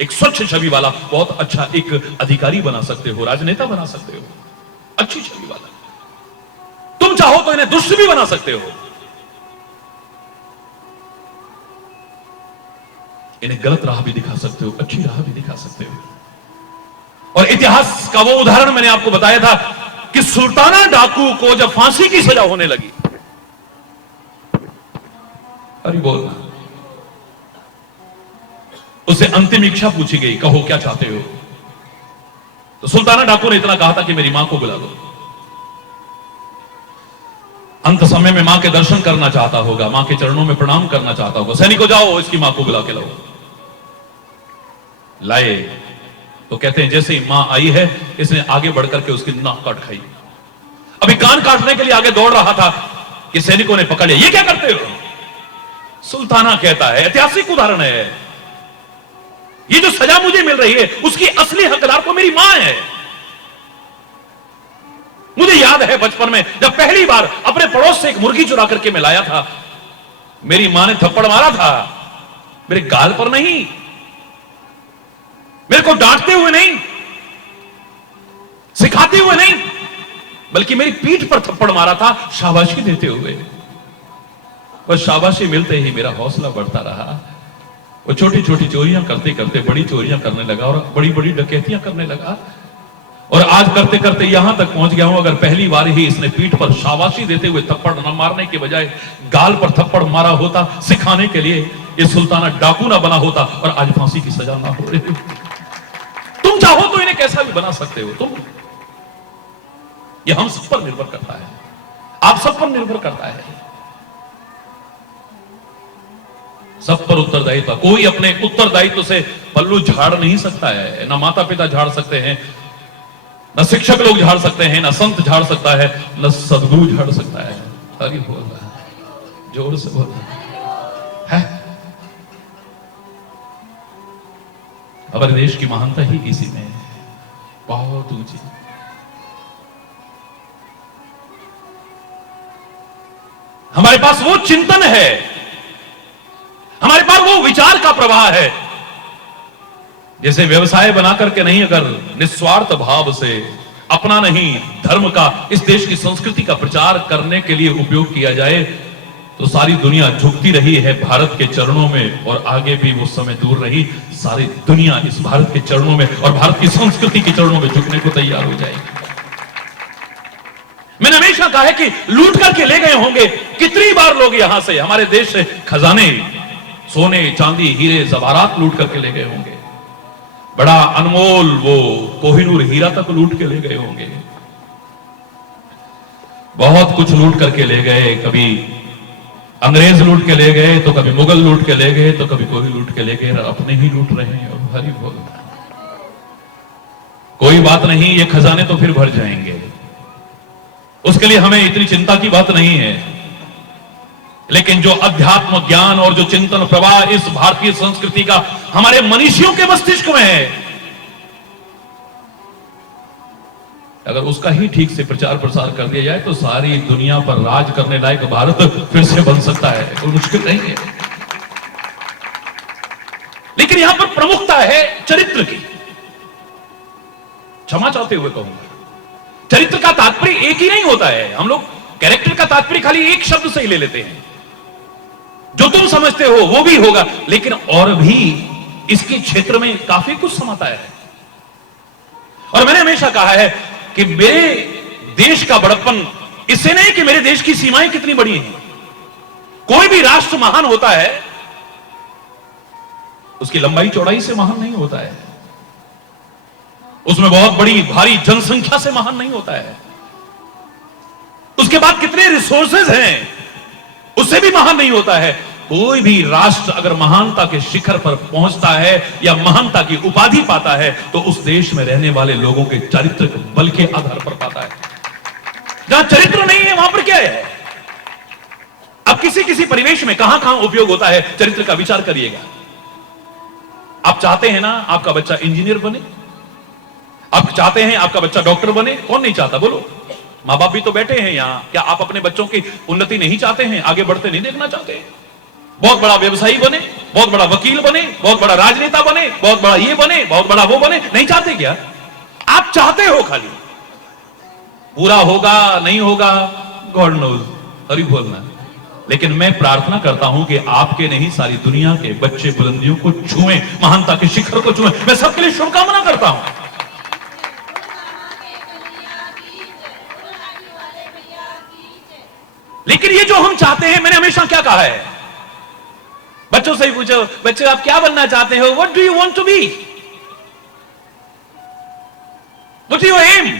एक स्वच्छ छवि वाला बहुत अच्छा एक अधिकारी बना सकते हो, राजनेता बना सकते हो, अच्छी छवि वाला। तुम चाहो तो इन्हें दुष्ट भी बना सकते हो, इन्हें गलत राह भी दिखा सकते हो, अच्छी राह भी दिखा सकते हो। और इतिहास का वो उदाहरण मैंने आपको बताया था कि सुल्ताना डाकू को जब फांसी की सजा होने लगी, अरे बोल, उसे अंतिम इच्छा पूछी गई, कहो क्या चाहते हो? तो सुल्ताना डाकू ने इतना कहा था कि मेरी मां को बुला लो। अंत समय में मां के दर्शन करना चाहता होगा, मां के चरणों में प्रणाम करना चाहता होगा। सैनिकों जाओ इसकी मां को बुला के लाओ। लाए तो कहते हैं जैसे ही मां आई है, इसने आगे बढ़कर के उसकी नाक काट खाई। अभी कान काटने के लिए आगे दौड़ रहा था कि सैनिकों ने पकड़ लिया। ये क्या करते हो? सुल्ताना कहता है, ऐतिहासिक उदाहरण है, ये जो सजा मुझे मिल रही है उसकी असली हकदार तो मेरी मां है। मुझे याद है बचपन में जब पहली बार अपने पड़ोस से एक मुर्गी चुरा करके मैं लाया था, मेरी मां ने थप्पड़ मारा था, मेरे गाल पर नहीं, मेरे को डांटते हुए नहीं, सिखा मारते हुए नहीं, बल्कि मेरी पीठ पर थप्पड़ मारा था शाबाशी देते हुए। बस शाबाशी मिलते ही मेरा हौसला बढ़ता रहा। वो छोटी छोटी चोरियां करते करते बड़ी चोरियां करने लगा और बड़ी बड़ी डकैतियां करने लगा, और आज करते करते यहां तक पहुंच गया हूं। अगर पहली बार ही इसने पीठ पर शाबाशी देते हुए थप्पड़ न मारने के बजाय गाल पर थप्पड़ मारा होता सिखाने के लिए, ये सुल्ताना डाकू ना बना होता और आज फांसी की सजा ना हो रही। तुम चाहो तो इन्हें कैसा भी बना सकते हो तुम। ये हम सब पर निर्भर करता है, आप सब पर निर्भर करता है। सब पर उत्तरदायित्व, कोई अपने उत्तरदायित्व से पल्लू झाड़ नहीं सकता है। ना माता पिता झाड़ सकते हैं, न शिक्षक लोग झाड़ सकते हैं, न संत झाड़ सकता है, न सदगुरु झाड़ सकता है। हरि बोल, जोर से बोल है। हमारे देश की महानता ही इसी में है, बहुत ऊंची। हमारे पास वो चिंतन है, हमारे पास वो विचार का प्रवाह है, जैसे व्यवसाय बना करके नहीं, अगर निस्वार्थ भाव से अपना नहीं धर्म का, इस देश की संस्कृति का प्रचार करने के लिए उपयोग किया जाए तो सारी दुनिया झुकती रही है भारत के चरणों में, और आगे भी वो समय दूर रही, सारी दुनिया इस भारत के चरणों में और भारत की संस्कृति के चरणों में झुकने को तैयार हो जाएगी। मैंने हमेशा कहा है कि लूट करके ले गए होंगे कितनी बार लोग यहां से, हमारे देश से खजाने, सोने चांदी हीरे जवाहरात लूट करके ले गए होंगे। बड़ा अनमोल वो कोहिनूर हीरा तक लूट के ले गए होंगे। बहुत कुछ लूट करके ले गए, कभी अंग्रेज लूट के ले गए, तो कभी मुगल लूट के ले गए, तो कभी कोई लूट के ले गए, अपने ही लूट रहे हैं। और हरि बोल, कोई बात नहीं, ये खजाने तो फिर भर जाएंगे, उसके लिए हमें इतनी चिंता की बात नहीं है। लेकिन जो अध्यात्म ज्ञान और जो चिंतन प्रवाह इस भारतीय संस्कृति का हमारे मनीषियों के मस्तिष्क में है, अगर उसका ही ठीक से प्रचार प्रसार कर दिया जाए तो सारी दुनिया पर राज करने लायक भारत फिर से बन सकता है, कोई मुश्किल नहीं है। लेकिन यहां पर प्रमुखता है चरित्र की। क्षमा चाहते हुए कहूंगा, चरित्र का तात्पर्य एक ही नहीं होता है। हम लोग कैरेक्टर का तात्पर्य खाली एक शब्द से ही ले लेते हैं, जो तुम समझते हो वो भी होगा, लेकिन और भी इसके क्षेत्र में काफी कुछ समाता है। और मैंने हमेशा कहा है कि मेरे देश का बड़प्पन इससे नहीं कि मेरे देश की सीमाएं कितनी बड़ी हैं। कोई भी राष्ट्र महान होता है उसकी लंबाई चौड़ाई से महान नहीं होता है, उसमें बहुत बड़ी भारी जनसंख्या से महान नहीं होता है, उसके बाद कितने रिसोर्सेज हैं उससे भी महान नहीं होता है। कोई भी राष्ट्र अगर महानता के शिखर पर पहुंचता है या महानता की उपाधि पाता है तो उस देश में रहने वाले लोगों के चरित्र बल के आधार पर पाता है। जहां चरित्र नहीं है वहां पर क्या है? अब किसी किसी परिवेश में कहां कहां उपयोग होता है चरित्र का विचार करिएगा। आप चाहते हैं ना आपका बच्चा इंजीनियर बने, आप चाहते हैं आपका बच्चा डॉक्टर बने, कौन नहीं चाहता बोलो? मां बाप भी तो बैठे हैं यहां। क्या आप अपने बच्चों की उन्नति नहीं चाहते हैं, आगे बढ़ते नहीं देखना चाहते? बहुत बड़ा व्यवसायी बने, बहुत बड़ा वकील बने, बहुत बड़ा राजनेता बने, बहुत बड़ा ये बने, बहुत बड़ा वो बने, नहीं चाहते क्या? आप चाहते हो, खाली पूरा होगा नहीं होगा गॉड नोज, हरि बोलना। लेकिन मैं प्रार्थना करता हूं कि आपके नहीं सारी दुनिया के बच्चे बुलंदियों को छुएं, महानता के शिखर को छुएं। मैं सबके लिए शुभकामना करता हूं। लेकिन ये जो हम चाहते हैं, मैंने हमेशा क्या कहा है, बच्चों से ही पूछो, बच्चों आप क्या बनना चाहते हो? What do you want to be? What is your aim?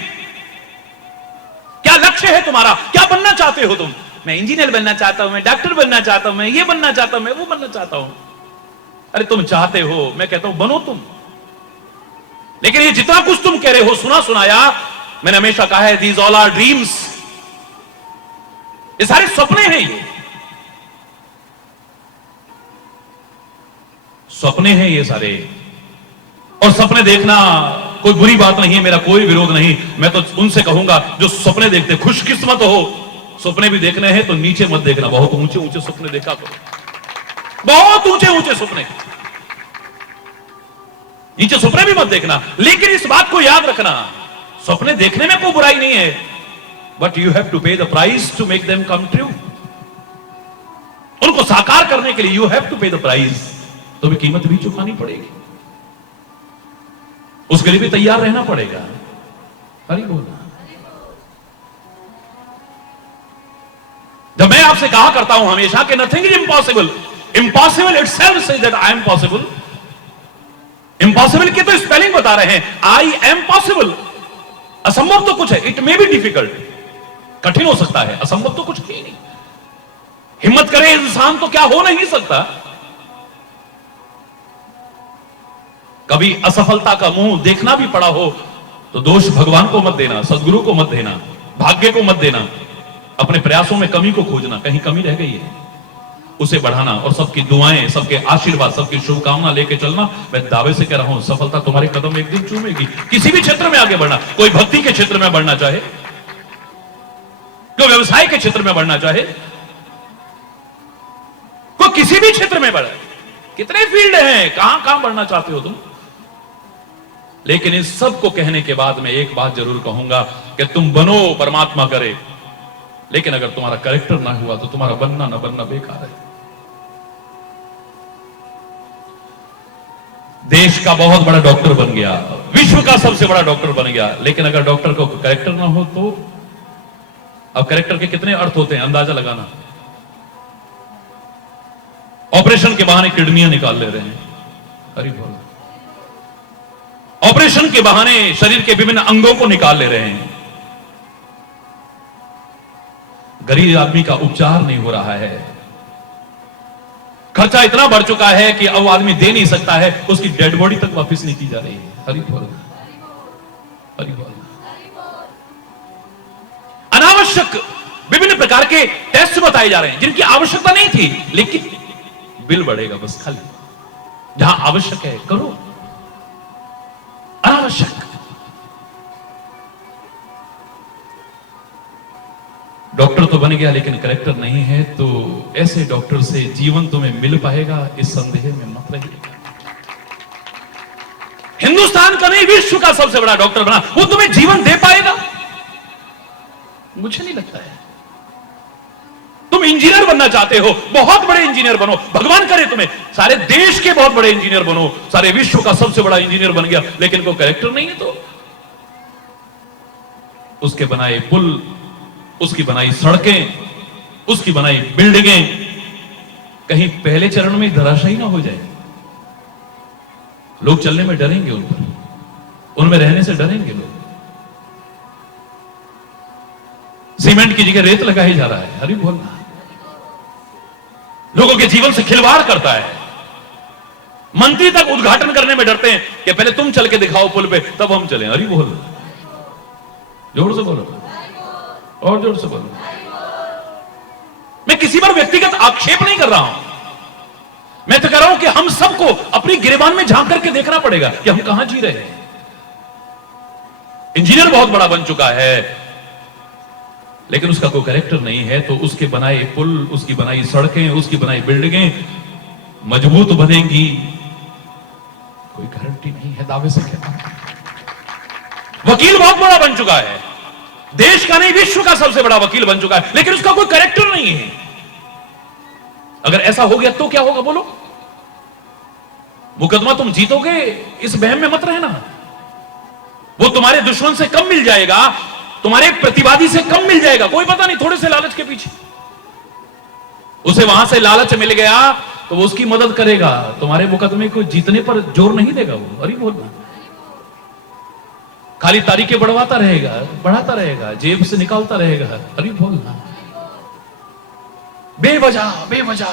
क्या लक्ष्य है तुम्हारा? क्या बनना चाहते हो तुम? मैं इंजीनियर बनना चाहता हूं, मैं डॉक्टर बनना चाहता हूं, मैं ये बनना चाहता हूं, मैं वो बनना चाहता हूं। अरे तुम चाहते हो, मैं कहता हूं बनो तुम। लेकिन ये जितना कुछ तुम कह रहे हो, सुना सुनाया, मैंने हमेशा कहा है दीज ऑल आर ड्रीम्स। ये सारे सपने हैं, ये सपने हैं ये सारे। और सपने देखना कोई बुरी बात नहीं है, मेरा कोई विरोध नहीं। मैं तो उनसे कहूंगा जो सपने देखते खुशकिस्मत हो। सपने भी देखने हैं तो नीचे मत देखना, बहुत ऊंचे ऊंचे सपने देखा करो, बहुत ऊंचे ऊंचे सपने, नीचे सपने भी मत देखना। लेकिन इस बात को याद रखना, सपने देखने में कोई बुराई नहीं है, but you have to pay the price to make them come true. उनको साकार करने के लिए you have to pay the price, तो भी कीमत भी चुकानी पड़ेगी, उसके लिए भी तैयार रहना पड़ेगा। हरि बोल। जब मैं आपसे कहा करता हूं हमेशा कि nothing is impossible, impossible itself says that I am possible. Impossible की तो स्पेलिंग बता रहे हैं, आई एम पॉसिबल। असंभव तो कुछ है, इट मे बी डिफिकल्ट, कठिन हो सकता है, असंभव तो कुछ है नहीं। हिम्मत करे इंसान तो क्या हो नहीं सकता। कभी असफलता का मुंह देखना भी पड़ा हो तो दोष भगवान को मत देना, सदगुरु को मत देना, भाग्य को मत देना। अपने प्रयासों में कमी को खोजना, कहीं कमी रह गई है उसे बढ़ाना, और सबकी दुआएं, सबके आशीर्वाद, सबकी शुभकामना लेके चलना। मैं दावे से कह रहा हूं सफलता तुम्हारे कदम एक दिन चूमेगी। किसी भी क्षेत्र में आगे बढ़ना, कोई भक्ति के क्षेत्र में बढ़ना चाहे, कोई व्यवसाय के क्षेत्र में बढ़ना चाहे, कोई किसी भी क्षेत्र में बढ़े, कितने फील्ड हैं, कहां कहां बढ़ना चाहते हो तुम। लेकिन इस सब को कहने के बाद मैं एक बात जरूर कहूंगा कि तुम बनो, परमात्मा करे, लेकिन अगर तुम्हारा कैरेक्टर ना हुआ तो तुम्हारा बनना ना बनना बेकार है। देश का बहुत बड़ा डॉक्टर बन गया, विश्व का सबसे बड़ा डॉक्टर बन गया, लेकिन अगर डॉक्टर को कैरेक्टर ना हो तो, अब कैरेक्टर के कितने अर्थ होते हैं अंदाजा लगाना। ऑपरेशन के बहाने किडनियां निकाल ले रहे हैं, हरि बोल। ऑपरेशन के बहाने शरीर के विभिन्न अंगों को निकाल ले रहे हैं। गरीब आदमी का उपचार नहीं हो रहा है, खर्चा इतना बढ़ चुका है कि अब आदमी दे नहीं सकता है, उसकी डेड बॉडी तक वापस नहीं की जा रही है। हरि बोल, हरि बोल। अनावश्यक विभिन्न प्रकार के टेस्ट बताए जा रहे हैं जिनकी आवश्यकता नहीं थी, लेकिन बिल बढ़ेगा बस। खाली जहां आवश्यक है करो, अनावश्यक। डॉक्टर तो बन गया लेकिन कैरेक्टर नहीं है, तो ऐसे डॉक्टर से जीवन तुम्हें मिल पाएगा इस संदेह में मत रहिएगा। हिंदुस्तान का नहीं, विश्व का सबसे बड़ा डॉक्टर बना, वो तुम्हें जीवन दे पाएगा? मुझे नहीं लगता है। तुम इंजीनियर बनना चाहते हो, बहुत बड़े इंजीनियर बनो, भगवान करे तुम्हें सारे देश के बहुत बड़े इंजीनियर बनो, सारे विश्व का सबसे बड़ा इंजीनियर बन गया, लेकिन कोई कैरेक्टर नहीं है तो उसके बनाए पुल, उसकी बनाई सड़कें, उसकी बनाई बिल्डिंगें कहीं पहले चरण में धराशायी ना हो जाए। लोग चलने में डरेंगे, उन पर, उनमें रहने से डरेंगे लोग। सीमेंट की जगह रेत लगाई जा रहा है, हरि बोलना। लोगों के जीवन से खिलवाड़ करता है। मंत्री तक उद्घाटन करने में डरते हैं कि पहले तुम चल के दिखाओ पुल पे, तब हम चलें। हरि बोल, जोर से बोलो, और जोर से बोलो। मैं किसी पर व्यक्तिगत आक्षेप नहीं कर रहा हूं, मैं तो कह रहा हूं कि हम सबको अपनी गिरेबान में झांक करके देखना पड़ेगा कि हम कहां जी रहे हैं। इंजीनियर बहुत बड़ा बन चुका है, लेकिन उसका कोई कैरेक्टर नहीं है, तो उसके बनाए पुल, उसकी बनाई सड़कें, उसकी बनाई बिल्डिंगें मजबूत बनेंगी, कोई गारंटी नहीं है। दावे से कहता हूं। वकील बहुत बड़ा बन चुका है, देश का नहीं विश्व का सबसे बड़ा वकील बन चुका है, लेकिन उसका कोई कैरेक्टर नहीं है। अगर ऐसा हो गया तो क्या होगा बोलो? मुकदमा तुम जीतोगे, इस वहम में मत रहना। वो तुम्हारे दुश्मन से कम मिल जाएगा, तुम्हारे प्रतिवादी से कम मिल जाएगा, कोई पता नहीं, थोड़े से लालच के पीछे। उसे वहां से लालच मिल गया तो वो उसकी मदद करेगा, तुम्हारे मुकदमे को जीतने पर जोर नहीं देगा वो। अरे बोलना, खाली तारीखें बढ़वाता रहेगा, बढ़ाता रहेगा, जेब से निकालता रहेगा। अरे बोलना, बेवजह बेवजह।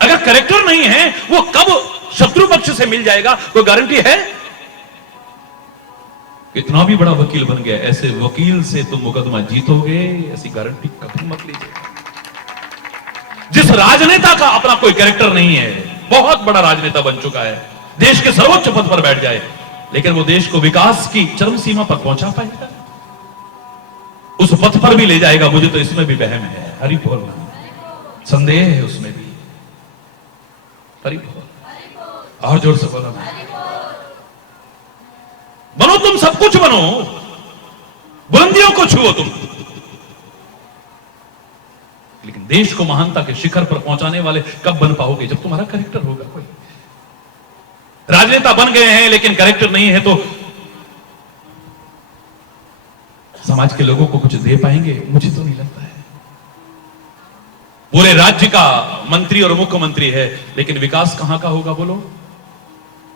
अगर कैरेक्टर नहीं है, वो कब शत्रु पक्ष से मिल जाएगा कोई गारंटी है? कितना भी बड़ा वकील बन गया, ऐसे वकील से तुम मुकदमा जीतोगे, ऐसी गारंटी कभी मत लीजिए। जिस राजनेता का अपना कोई कैरेक्टर नहीं है, बहुत बड़ा राजनेता बन चुका है, देश के सर्वोच्च पद पर बैठ जाए, लेकिन वो देश को विकास की चरम सीमा पर पहुंचा पाएगा? उस पथ पर भी ले जाएगा? मुझे तो इसमें भी वहम है। हरि बोल, संदेह है उसमें भी। हरि बोल, और जोर से बोलो। बनो तुम सब कुछ बनो, बुलंदियों को छुओ तुम, लेकिन देश को महानता के शिखर पर पहुंचाने वाले कब बन पाओगे? जब तुम्हारा कैरेक्टर होगा। कोई राजनेता बन गए हैं लेकिन कैरेक्टर नहीं है तो समाज के लोगों को कुछ दे पाएंगे? मुझे तो नहीं लगता है। पूरे राज्य का मंत्री और मुख्यमंत्री है लेकिन विकास कहां का होगा बोलो?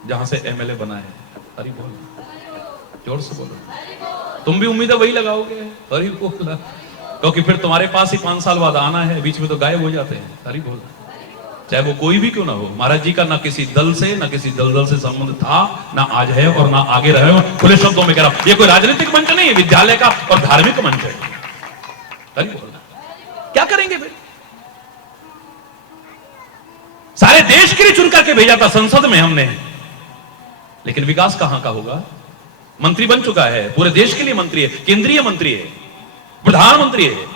जहां से एमएलए बना है। अरे बोलो, जोर से बोलो। तुम भी उम्मीद है वही लगाओगे? अरे बोल, क्योंकि फिर तुम्हारे पास ही 5 साल बाद आना है, बीच में तो गायब हो जाते हैं। अरे बोल, चाहे वो कोई भी क्यों ना हो। महाराज जी का ना किसी दल से ना किसी दलदल से संबंध था, ना आज है और ना आगे रहे। खुले शब्दों में कह रहा हूं, ये कोई राजनीतिक मंच नहीं है, विद्यालय का और धार्मिक मंच है। अरे बोल, क्या करेंगे फिर? सारे देश के लिए चुन करके भेजा था संसद में हमने, लेकिन विकास कहां का होगा? मंत्री बन चुका है, पूरे देश के लिए मंत्री है, केंद्रीय मंत्री है, प्रधानमंत्री है,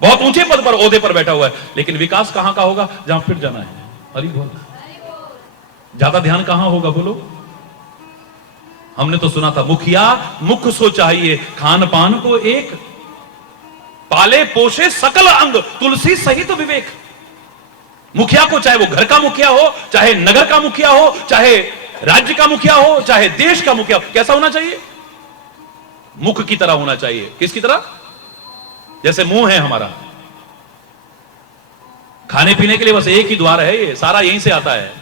बहुत ऊंचे पद पर ओहदे पर बैठा हुआ है, लेकिन विकास कहां का होगा? जहां फिर जाना है। अरे बोल, ज्यादा ध्यान कहां होगा बोलो? हमने तो सुना था, मुखिया मुख सो चाहिए, खान पान को एक, पाले पोषे सकल अंग, तुलसी सहित विवेक। मुखिया को, चाहे वो घर का मुखिया हो, चाहे नगर का मुखिया हो, चाहे राज्य का मुखिया हो, चाहे देश का मुखिया हो, कैसा होना चाहिए? मुख की तरह होना चाहिए। किसकी तरह? जैसे मुंह है हमारा, खाने पीने के लिए बस एक ही द्वार है, ये सारा यहीं से आता है,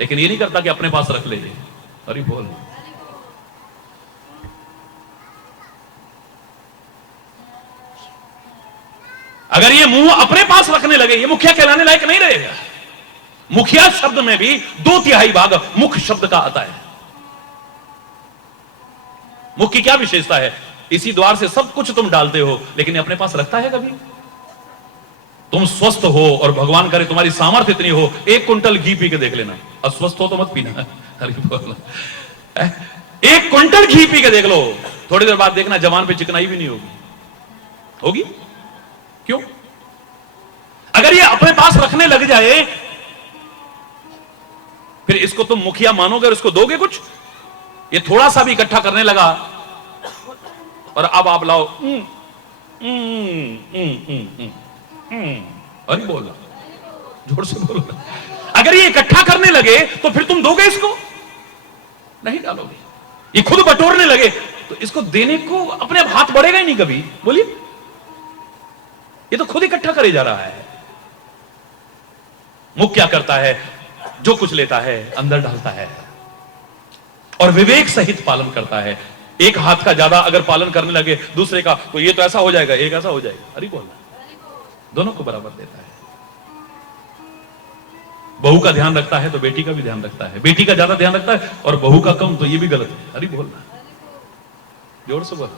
लेकिन ये नहीं करता कि अपने पास रख ले। अरे बोल, अगर ये मुंह अपने पास रखने लगे, ये मुखिया कहलाने लायक नहीं रहेगा। मुखिया शब्द में भी 2/3 भाग मुख शब्द का आता है। मुख की क्या विशेषता है? इसी द्वार से सब कुछ तुम डालते हो, लेकिन अपने पास रखता है कभी? तुम स्वस्थ हो और भगवान करे तुम्हारी सामर्थ्य इतनी हो, 1 कुंटल घी पी के देख लेना। अस्वस्थ हो तो मत पीना। 1 कुंटल घी पी के देख लो, थोड़ी देर बाद देखना जवान पे चिकनाई भी नहीं होगी। होगी? क्यों? अगर ये अपने पास रखने लग जाए, फिर इसको तुम मुखिया मानोगे और इसको दोगे कुछ? ये थोड़ा सा भी इकट्ठा करने लगा और अब आप लाओ, अरे बोल, जोर से बोलो। अगर ये इकट्ठा करने लगे तो फिर तुम दोगे इसको? नहीं डालोगे। ये खुद बटोरने लगे तो इसको देने को अपने आप हाथ बढ़ेगा ही नहीं कभी। बोलिए, ये तो खुद इकट्ठा करे जा रहा है। मुख क्या करता है? जो कुछ लेता है अंदर डालता है और विवेक सहित पालन करता है। एक हाथ का ज्यादा अगर पालन करने लगे दूसरे का, तो ये तो ऐसा हो जाएगा, एक ऐसा हो जाएगा। अरे बोलना, दोनों को बराबर देता है। बहू का ध्यान रखता है तो बेटी का भी ध्यान रखता है, बेटी का ज्यादा ध्यान रखता है और बहू का कम, तो ये भी गलत है। अरे बोलना, जोर से बोल।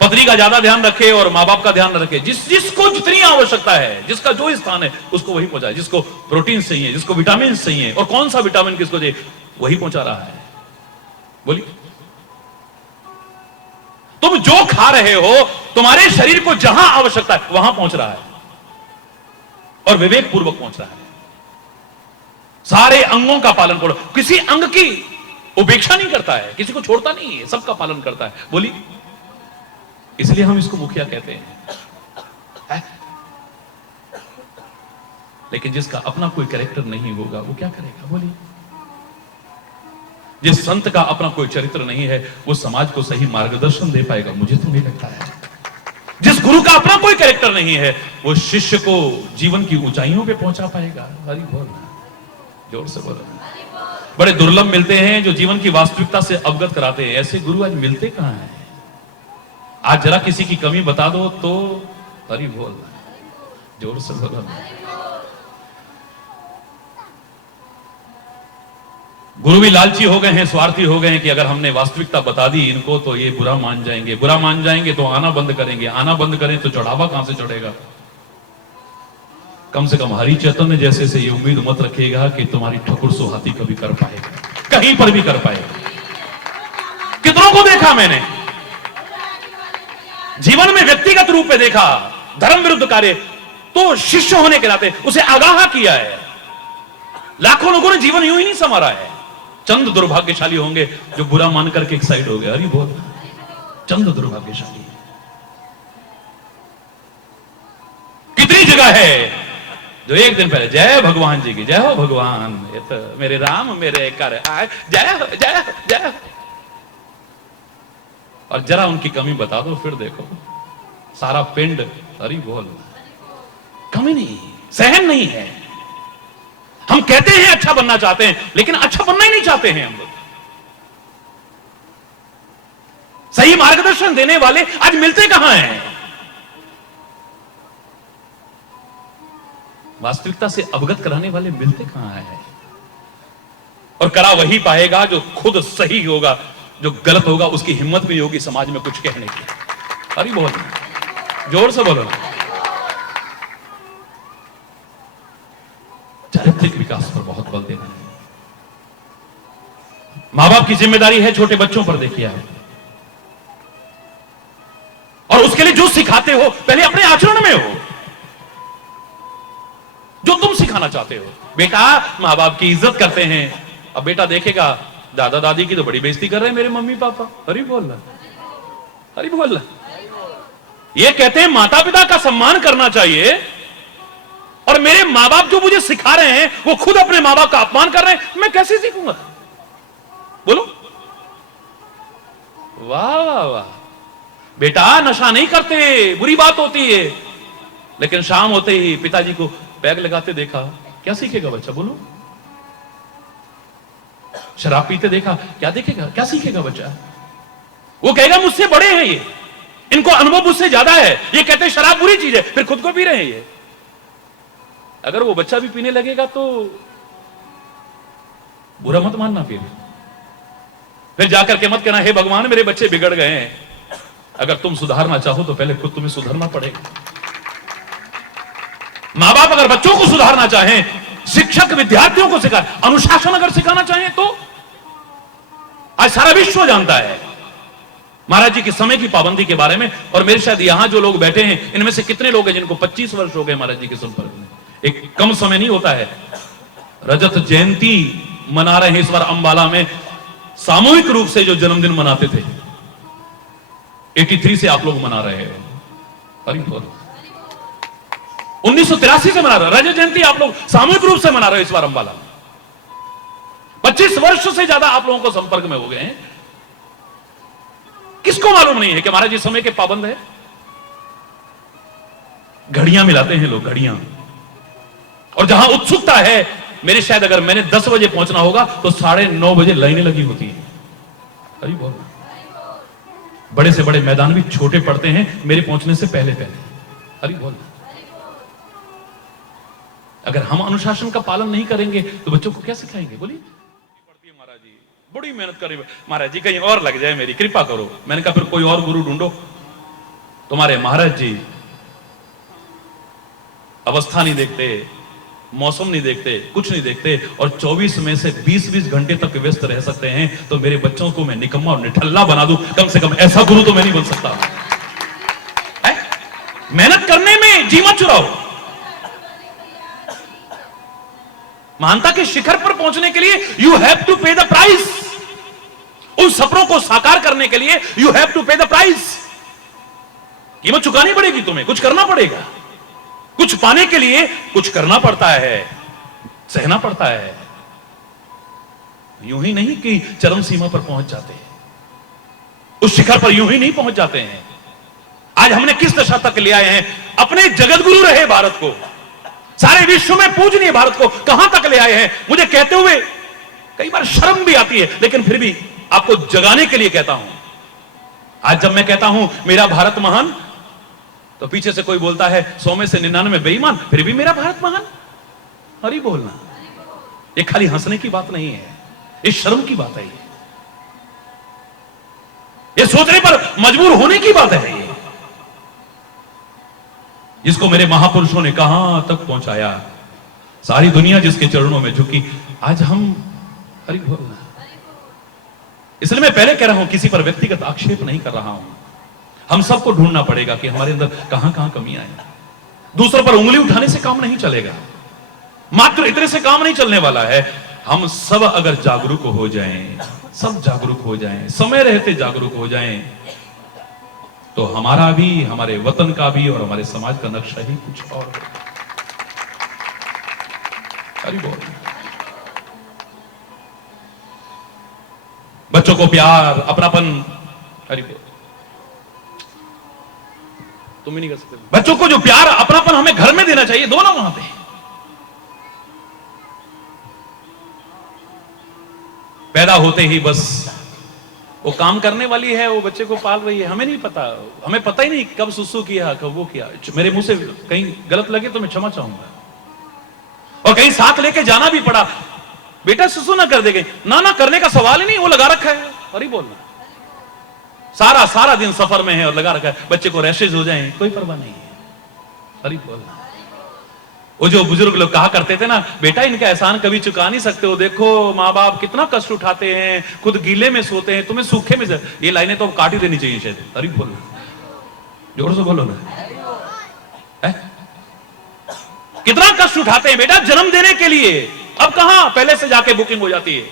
पत्नी का ज्यादा ध्यान रखे और मां बाप का ध्यान न रखे। जिसको जितनी आवश्यकता है, जिसका जो स्थान है उसको वही पहुंचाए। जिसको प्रोटीन चाहिए, जिसको विटामिन चाहिए, और कौन सा विटामिन किसको चाहिए, वही पहुंचा रहा है। बोलिए, तुम जो खा रहे हो तुम्हारे शरीर को जहां आवश्यकता है वहां पहुंच रहा है और विवेक पूर्वक पहुंच रहा है। सारे अंगों का पालन करो, किसी अंग की उपेक्षा नहीं करता है, किसी को छोड़ता नहीं है, सबका पालन करता है। बोलिए, इसलिए हम इसको मुखिया कहते हैं। लेकिन जिसका अपना कोई कैरेक्टर नहीं होगा वो क्या करेगा? बोलिए, जिस संत का अपना कोई चरित्र नहीं है वो समाज को सही मार्गदर्शन दे पाएगा? मुझे तो नहीं लगता है। जिस गुरु का अपना कोई कैरेक्टर नहीं है वो शिष्य को जीवन की ऊंचाइयों पे पहुंचा पाएगा? हरि बोल, जोर से बोलो। बड़े दुर्लभ मिलते हैं जो जीवन की वास्तविकता से अवगत कराते हैं। ऐसे गुरु आज मिलते कहां हैं? आज जरा किसी की कमी बता दो तो हरि बोल, जोर से बोलो। गुरु भी लालची हो गए हैं, स्वार्थी हो गए हैं कि अगर हमने वास्तविकता बता दी इनको तो ये बुरा मान जाएंगे, बुरा मान जाएंगे तो आना बंद करेंगे, आना बंद करें तो चढ़ावा कहां से चढ़ेगा। कम से कम हरि चैतन्य जैसे से ये उम्मीद मत रखिएगा कि तुम्हारी ठकुर सुहाती कभी कर पाएगा, कहीं पर भी कर पाएगा। कितनों को देखा मैंने जीवन में, व्यक्तिगत रूप में देखा, धर्म विरुद्ध कार्य, तो शिष्य होने के नाते उसे आगाह किया है। लाखों लोगों ने जीवन यूं ही नहीं संवारा है। चंद दुर्भाग्यशाली होंगे जो बुरा मान करके एक साइड हो गए। अरे बोल, चंद दुर्भाग्यशाली। कितनी जगह है जो एक दिन पहले जय भगवान जी की, जय हो भगवान, ये तो मेरे राम मेरे कर आए, जय हो जय हो जय हो। और जरा उनकी कमी बता दो, फिर देखो सारा पिंड अरे बोल, कमी नहीं, सहन नहीं है। हम कहते हैं अच्छा बनना चाहते हैं, लेकिन अच्छा बनना ही नहीं चाहते हैं हम लोग। सही मार्गदर्शन देने वाले आज मिलते कहां हैं? वास्तविकता से अवगत कराने वाले मिलते कहां हैं? और करा वही पाएगा जो खुद सही होगा, जो गलत होगा उसकी हिम्मत भी होगी समाज में कुछ कहने की। अरे बहुत जोर से बोलो ना। चारित्रिक विकास पर बहुत बल देना है। मां बाप की जिम्मेदारी है छोटे बच्चों पर, देखिए आप, और उसके लिए जो सिखाते हो पहले अपने आचरण में हो, जो तुम सिखाना चाहते हो। बेटा मां बाप की इज्जत करते हैं, अब बेटा देखेगा दादा दादी की तो बड़ी बेइज्जती कर रहे हैं मेरे मम्मी पापा। अरे बोल रहा, अरे बोल रहा। ये कहते हैं माता पिता का सम्मान करना चाहिए, और मेरे मां बाप जो मुझे सिखा रहे हैं वो खुद अपने मां बाप का अपमान कर रहे हैं, मैं कैसे सीखूंगा? बोलो। वाह वाह वाह। बेटा नशा नहीं करते, बुरी बात होती है, लेकिन शाम होते ही पिताजी को बैग लगाते देखा, क्या सीखेगा बच्चा? बोलो। शराब पीते देखा, क्या देखेगा, क्या सीखेगा बच्चा? वो कहेगा मुझसे बड़े हैं ये, इनको अनुभव मुझसे ज्यादा है, ये कहते हैं शराब बुरी चीज है, फिर खुद को पी रहे हैं ये। अगर वो बच्चा भी पीने लगेगा तो बुरा मत मानना, फिर जाकर के मत कहना हे भगवान मेरे बच्चे बिगड़ गए हैं। अगर तुम सुधारना चाहो तो पहले खुद तुम्हें सुधरना पड़ेगा। मां बाप अगर बच्चों को सुधारना चाहें, शिक्षक विद्यार्थियों को सिखाए, अनुशासन अगर सिखाना चाहें, तो आज सारा विश्व जानता है महाराज जी के समय की पाबंदी के बारे में। और मेरे शायद यहां जो लोग बैठे हैं इनमें से कितने लोग हैं जिनको 25 वर्ष हो गए महाराज जी के संपर्क में? एक कम समय नहीं होता है। रजत जयंती मना रहे हैं इस बार अंबाला में, सामूहिक रूप से जो जन्मदिन मनाते थे 83 से आप लोग मना रहे हो। अरे 1983 से मना रहे हो रजत जयंती, आप लोग सामूहिक रूप से मना रहे हो इस बार अंबाला में। 25 वर्ष से ज्यादा आप लोगों को संपर्क में हो गए हैं। किसको मालूम नहीं है कि महाराज जी समय के पाबंद है? घड़ियां मिलाते हैं लोग, घड़ियां। और जहां उत्सुकता है, मेरे शायद अगर मैंने 10 बजे पहुंचना होगा तो 9:30 बजे लाइनें लगी होती है। अरे बहुत बड़े से बड़े मैदान भी छोटे पड़ते हैं मेरे पहुंचने से पहले पहले। अरे बहुत अगर हम अनुशासन का पालन नहीं करेंगे तो बच्चों को क्या सिखाएंगे? बोलिए। पड़ती है महाराज जी, बड़ी मेहनत कर रही है महाराज जी, कहीं और लग जाए, मेरी कृपा करो। मैंने कहा फिर कोई और गुरु ढूंढो। तुम्हारे महाराज जी अवस्था नहीं देखते, मौसम नहीं देखते, कुछ नहीं देखते, और 24 में से 20-20 घंटे तक व्यस्त रह सकते हैं। तो मेरे बच्चों को मैं निकम्मा और निठल्ला बना दूं, कम से कम ऐसा गुरु तो मैं नहीं बन सकता। मेहनत करने में जी मत चुराओ। महानता के शिखर पर पहुंचने के लिए you have to pay the price. उन सपनों को साकार करने के लिए you have to pay the price. कीमत चुकानी पड़ेगी, तुम्हें कुछ करना पड़ेगा। कुछ पाने के लिए कुछ करना पड़ता है, सहना पड़ता है। यूं ही नहीं कि चरम सीमा पर पहुंच जाते हैं, उस शिखर पर यूं ही नहीं पहुंच जाते हैं। आज हमने किस दशा तक ले आए हैं? अपने जगत गुरु रहे भारत को, सारे विश्व में पूजनीय भारत को कहां तक ले आए हैं? मुझे कहते हुए कई बार शर्म भी आती है, लेकिन फिर भी आपको जगाने के लिए कहता हूं। आज जब मैं कहता हूं मेरा भारत महान, तो पीछे से कोई बोलता है 100 में से 99 बेईमान, फिर भी मेरा भारत महान। अरे बोलना, ये खाली हंसने की बात नहीं है, ये शर्म की बात है, ये सोचने पर मजबूर होने की बात है। ये जिसको मेरे महापुरुषों ने कहां तक पहुंचाया, सारी दुनिया जिसके चरणों में झुकी, आज हम अरे बोलना। इसलिए मैं पहले कह रहा हूं, किसी पर व्यक्तिगत आक्षेप नहीं कर रहा हूं। हम सबको ढूंढना पड़ेगा कि हमारे अंदर कहां कहां कमियां हैं। दूसरों पर उंगली उठाने से काम नहीं चलेगा, मात्र इतने से काम नहीं चलने वाला है। हम सब अगर जागरूक हो जाएं, सब जागरूक हो जाएं, समय रहते जागरूक हो जाएं, तो हमारा भी, हमारे वतन का भी और हमारे समाज का नक्शा ही कुछ और होगा। हरि बोल। बच्चों को प्यार, अपनापन, हरि बोल। तुम ही नहीं कर सकते। बच्चों को जो प्यार, अपनापन हमें घर में देना चाहिए, दोनों वहां पे। पैदा होते ही बस वो काम करने वाली है, वो बच्चे को पाल रही है, हमें नहीं पता, हमें पता ही नहीं कब सुसु किया, कब वो किया। मेरे मुंह से कहीं गलत लगे तो मैं क्षमा चाहूंगा। और कहीं साथ लेके जाना भी पड़ा, बेटा सुसु ना कर देंगे, ना करने का सवाल ही नहीं, वो लगा रखा है। अरे बोलना सारा दिन सफर में है और लगा रखा है, बच्चे को रैशेज हो जाए कोई परवाह नहीं है। अरे बोलना। वो जो बुजुर्ग लोग कहा करते थे ना, बेटा इनका एहसान कभी चुका नहीं सकते हो, देखो माँ बाप कितना कष्ट उठाते हैं, खुद गीले में सोते हैं, तुम्हें सूखे में से। ये लाइनें तो काट ही देनी चाहिए शायद। अरे बोलो, जोर से बोलो ना। है? कितना कष्ट उठाते हैं बेटा जन्म देने के लिए। अब कहां पहले से जाके बुकिंग हो जाती है,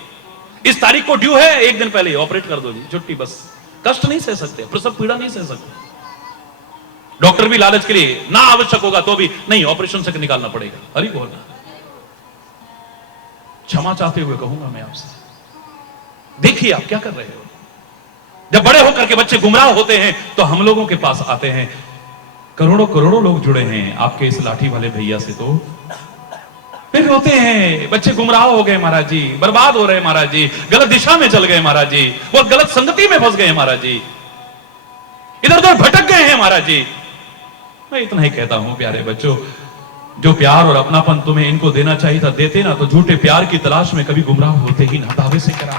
इस तारीख को ड्यू है, एक दिन पहले ऑपरेट कर दो जी, छुट्टी बस। कष्ट नहीं सह सकते, प्रसव पीड़ा नहीं सह सकते। डॉक्टर भी लालच के लिए, ना आवश्यक होगा तो भी नहीं, ऑपरेशन से निकालना पड़ेगा। अरे बोलना। क्षमा चाहते हुए कहूंगा मैं आपसे, देखिए आप क्या कर रहे हो। जब बड़े होकर के बच्चे गुमराह होते हैं तो हम लोगों के पास आते हैं। करोड़ों लोग जुड़े हैं आपके इस लाठी वाले भैया से, तो फिर रोते हैं, बच्चे गुमराह हो गए महाराज जी, बर्बाद हो रहे महाराज जी, गलत दिशा में चल गए महाराज जी, वो गलत संगति में फंस गए महाराज जी, इधर उधर भटक गए हैं महाराज जी। मैं इतना ही कहता हूं प्यारे बच्चों, जो प्यार और अपनापन तुम्हें इनको देना चाहिए था देते ना, तो झूठे प्यार की तलाश में कभी गुमराह होते ही ना। दावे से करा,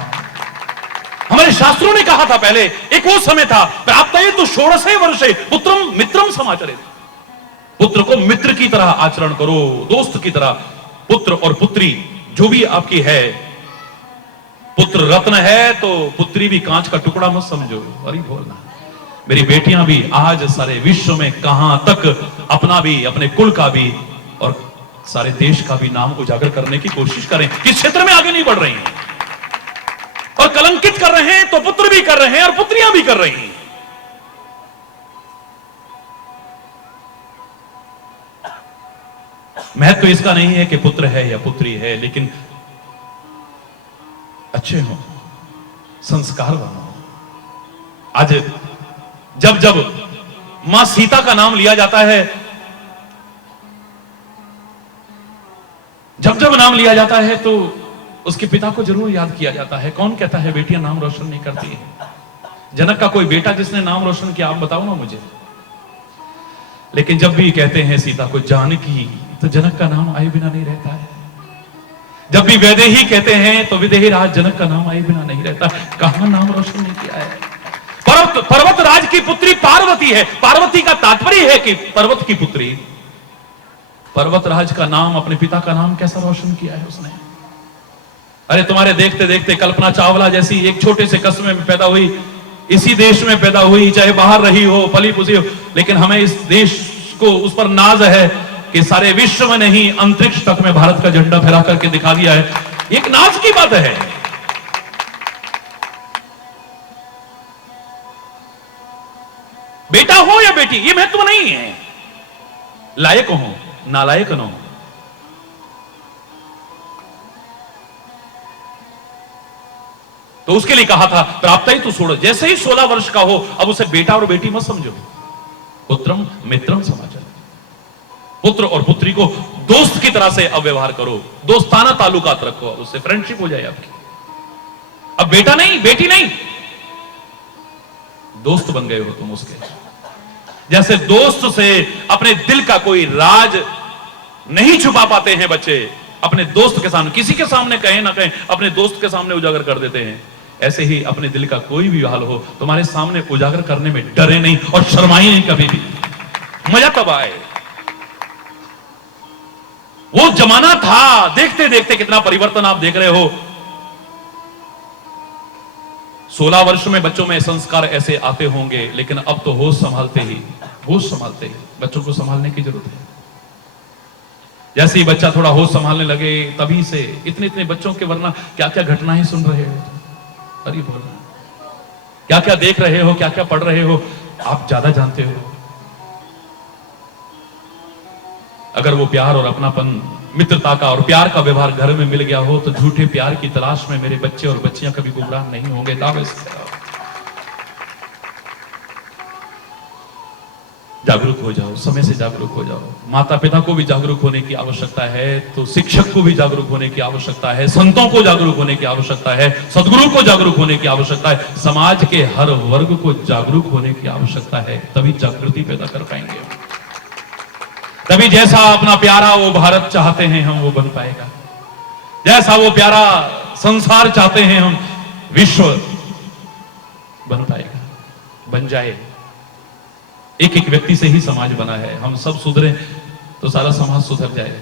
हमारे शास्त्रों ने कहा था पहले, एक वो समय था, प्राप्तये तो षोडशे वर्षे पुत्रम मित्रम समाचरेत्। पुत्र को मित्र की तरह आचरण करो, दोस्त की तरह। पुत्र और पुत्री जो भी आपकी है, पुत्र रत्न है तो पुत्री भी कांच का टुकड़ा मत समझो। अरे बोलना। मेरी बेटियां भी आज सारे विश्व में कहां तक अपना भी, अपने कुल का भी और सारे देश का भी नाम उजागर करने की कोशिश करें, किस क्षेत्र में आगे नहीं बढ़ रही हैं और कलंकित कर रहे हैं, तो पुत्र भी कर रहे हैं और पुत्रियां भी कर रही हैं। महत्व तो इसका नहीं है कि पुत्र है या पुत्री है, लेकिन अच्छे हो, संस्कारवान हो। आज जब मां सीता का नाम लिया जाता है, जब नाम लिया जाता है तो उसके पिता को जरूर याद किया जाता है। कौन कहता है बेटियां नाम रोशन नहीं करती हैं? जनक का कोई बेटा जिसने नाम रोशन किया, आप बताओ ना मुझे। लेकिन जब भी कहते हैं सीता को जानकी, तो जनक का नाम आए बिना नहीं रहता है। जब भी वैदेही कहते हैं तो विदेही राज जनक का नाम आए बिना नहीं रहता। कहां नाम रोशन नहीं किया है? पर्वत राज की पुत्री पार्वती है। पार्वती का तात्पर्य है कि पर्वत की पुत्री। पर्वत राज का नाम, अपने पिता का नाम कैसा रोशन किया है उसने। अरे तुम्हारे देखते देखते कल्पना चावला जैसी एक छोटे से कस्बे में पैदा हुई, इसी देश में पैदा हुई, चाहे बाहर रही हो, पली पुसी हो, लेकिन हमें इस देश को, उस पर नाज है कि सारे विश्व में नहीं, अंतरिक्ष तक में भारत का झंडा फहरा करके दिखा दिया है। एक नाज की बात है। बेटा हो या बेटी, ये महत्व नहीं है। लायक हो, नालायक न हो। तो उसके लिए कहा था प्राप्त ही तो छोड़ो। जैसे ही 16 वर्ष का हो, अब उसे बेटा और बेटी मत समझो, पुत्रम मित्रम समाचार। पुत्र और पुत्री को दोस्त की तरह से अब व्यवहार करो, दोस्ताना ताल्लुकात रखो, उससे फ्रेंडशिप हो जाए आपकी। अब बेटा नहीं, बेटी नहीं, दोस्त बन गए हो तुम उसके। जैसे दोस्त से अपने दिल का कोई राज नहीं छुपा पाते हैं बच्चे, अपने दोस्त के सामने, किसी के सामने कहें ना कहें, अपने दोस्त के सामने उजागर कर देते हैं। ऐसे ही अपने दिल का कोई भी हाल हो, तुम्हारे सामने उजागर करने में डरे नहीं और शर्माए नहीं कभी भी। मजा तब आए। वो जमाना था, देखते देखते कितना परिवर्तन आप देख रहे हो। 16 वर्ष में बच्चों में संस्कार ऐसे आते होंगे, लेकिन अब तो होश संभालते ही बच्चों को संभालने की जरूरत है। जैसे ही बच्चा थोड़ा होश संभालने लगे तभी से इतने इतने बच्चों के वरना क्या क्या घटनाएं सुन रहे हो, अरे बोल क्या क्या देख रहे हो, क्या क्या पढ़ रहे हो, आप ज्यादा जानते हो। अगर वो प्यार और अपनापन, मित्रता का और प्यार का व्यवहार घर में मिल गया हो तो झूठे प्यार की तलाश में मेरे बच्चे और बच्चियां कभी गुमराह नहीं होंगे। जागरूक हो जाओ, समय से जागरूक हो जाओ। माता पिता को भी जागरूक होने की आवश्यकता है, तो शिक्षक को भी जागरूक होने की आवश्यकता है, संतों को जागरूक होने की आवश्यकता है, सद्गुरु को जागरूक होने की आवश्यकता है, समाज के हर वर्ग को जागरूक होने की आवश्यकता है। तभी जागृति पैदा कर पाएंगे, तभी जैसा अपना प्यारा वो भारत चाहते हैं हम वो बन पाएगा, जैसा वो प्यारा संसार चाहते हैं हम विश्व बन पाएगा, बन जाए। एक एक व्यक्ति से ही समाज बना है, हम सब सुधरे तो सारा समाज सुधर जाए।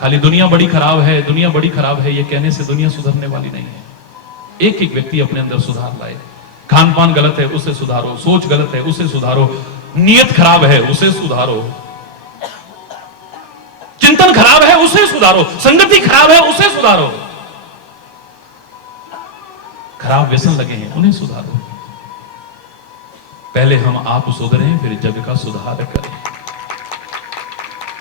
खाली दुनिया बड़ी खराब है, दुनिया बड़ी खराब है ये कहने से दुनिया सुधरने वाली नहीं है। एक एक व्यक्ति अपने अंदर सुधार लाए। खान पान गलत है उसे सुधारो, सोच गलत है उसे सुधारो, नियत खराब है उसे सुधारो, चिंतन खराब है उसे सुधारो, संगति खराब है उसे सुधारो, खराब व्यसन लगे हैं उन्हें सुधारो। पहले हम आप सुधरें फिर जग का सुधार करें।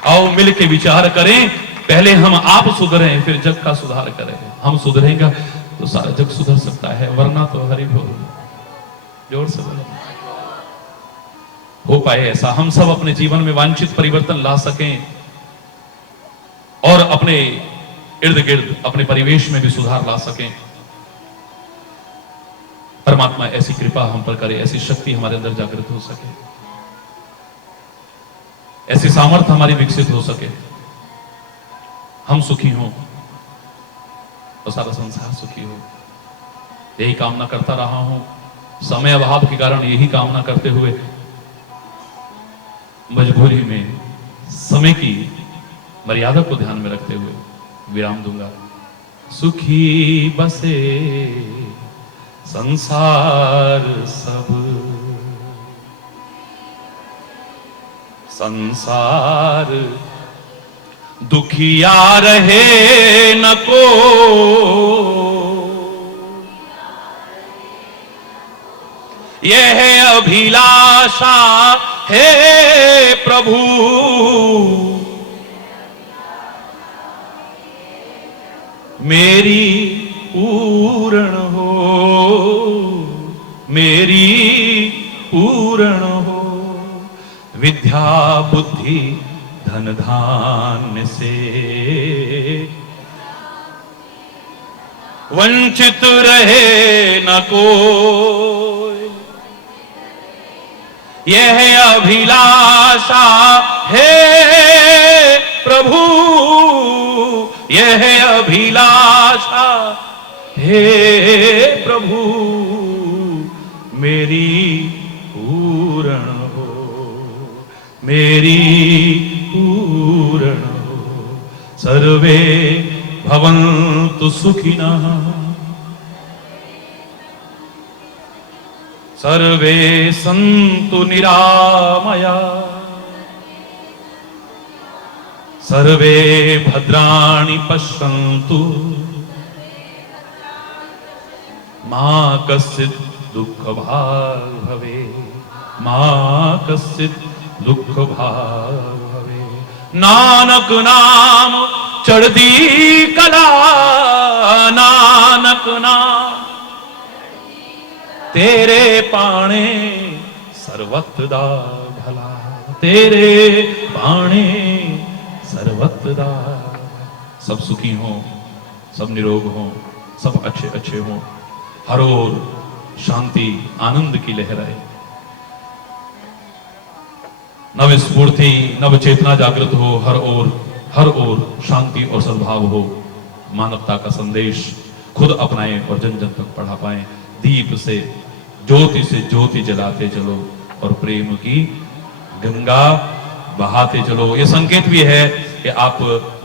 आओ मिल के विचार करें, पहले हम आप सुधरें फिर जग का सुधार करें। हम सुधरेंगे तो सारा जग सुधर सकता है, वरना तो हरि बोल, जोर से बोलो। हो पाए ऐसा हम सब अपने जीवन में वांछित परिवर्तन ला सकें और अपने इर्द गिर्द अपने परिवेश में भी सुधार ला सकें। परमात्मा ऐसी कृपा हम पर करे, ऐसी शक्ति हमारे अंदर जागृत हो सके, ऐसी सामर्थ्य हमारी विकसित हो सके, हम सुखी हों और सारा संसार सुखी हो। यही कामना करता रहा हूं। समय अभाव के कारण यही कामना करते हुए मजबूरी में समय की मर्यादा को ध्यान में रखते हुए विराम दूंगा। सुखी बसे संसार सब, संसार दुखिया रहे न को, यह अभिलाषा है प्रभु, मेरी पूर्ण हो, मेरी पूर्ण हो। विद्या बुद्धि धन धान्य से वंचित रहे न कोई, यह अभिलाषा है प्रभु, यह अभिलाषा हे प्रभु, मेरी पूर्ण हो, मेरी पूर्ण हो। सर्वे भवन्तु सुखिनः, सर्वे सन्तु निरामया, सर्वे भद्राणि पश्यन्तु, मा कश्चित् दुःख भाग् भवे, मा कश्चित् दुःख भाग् भवे। नानक नाम चढ़दी कला, नानक नाम तेरे पाणे सर्वत्र दा भला, तेरे पाणे सर्वत्र दा। सब सुखी हों, सब निरोग हों, सब अच्छे अच्छे हों, हर ओर शांति आनंद की लहराए, नव स्फूर्ति नव चेतना जागृत हो, हर ओर शांति और सद्भाव हो, मानवता का संदेश खुद अपनाएं और जन जन तक पढ़ा पाएं। दीप से ज्योति जलाते चलो और प्रेम की गंगा बहाते चलो। यह संकेत भी है कि आप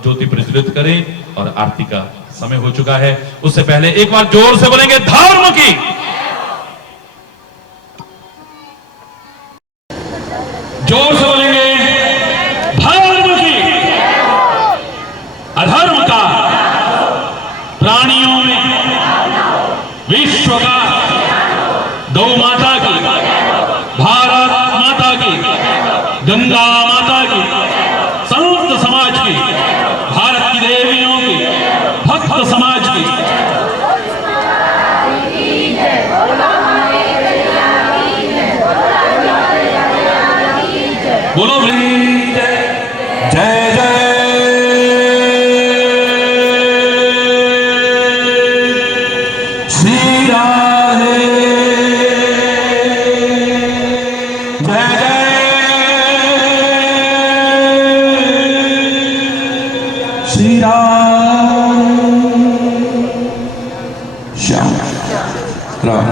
ज्योति प्रज्वलित करें और आरती का समय हो चुका है। उससे पहले एक बार जोर से बोलेंगे धर्म की, जोर से बोलेंगे धर्म की। भक्त समाज की। बोलो जय जय श्री राधे, जय जय श्री राम श्याम राम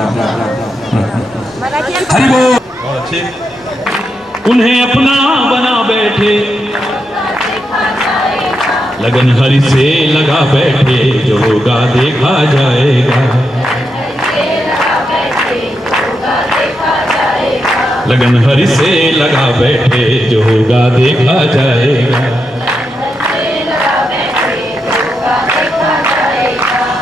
हरि बोल। बहुत अच्छे। उन्हें अपना बना बैठे, लगन हरि से लगा बैठे, जो होगा देखा जाएगा। लगन हरि से लगा बैठे, जो होगा देखा जाएगा।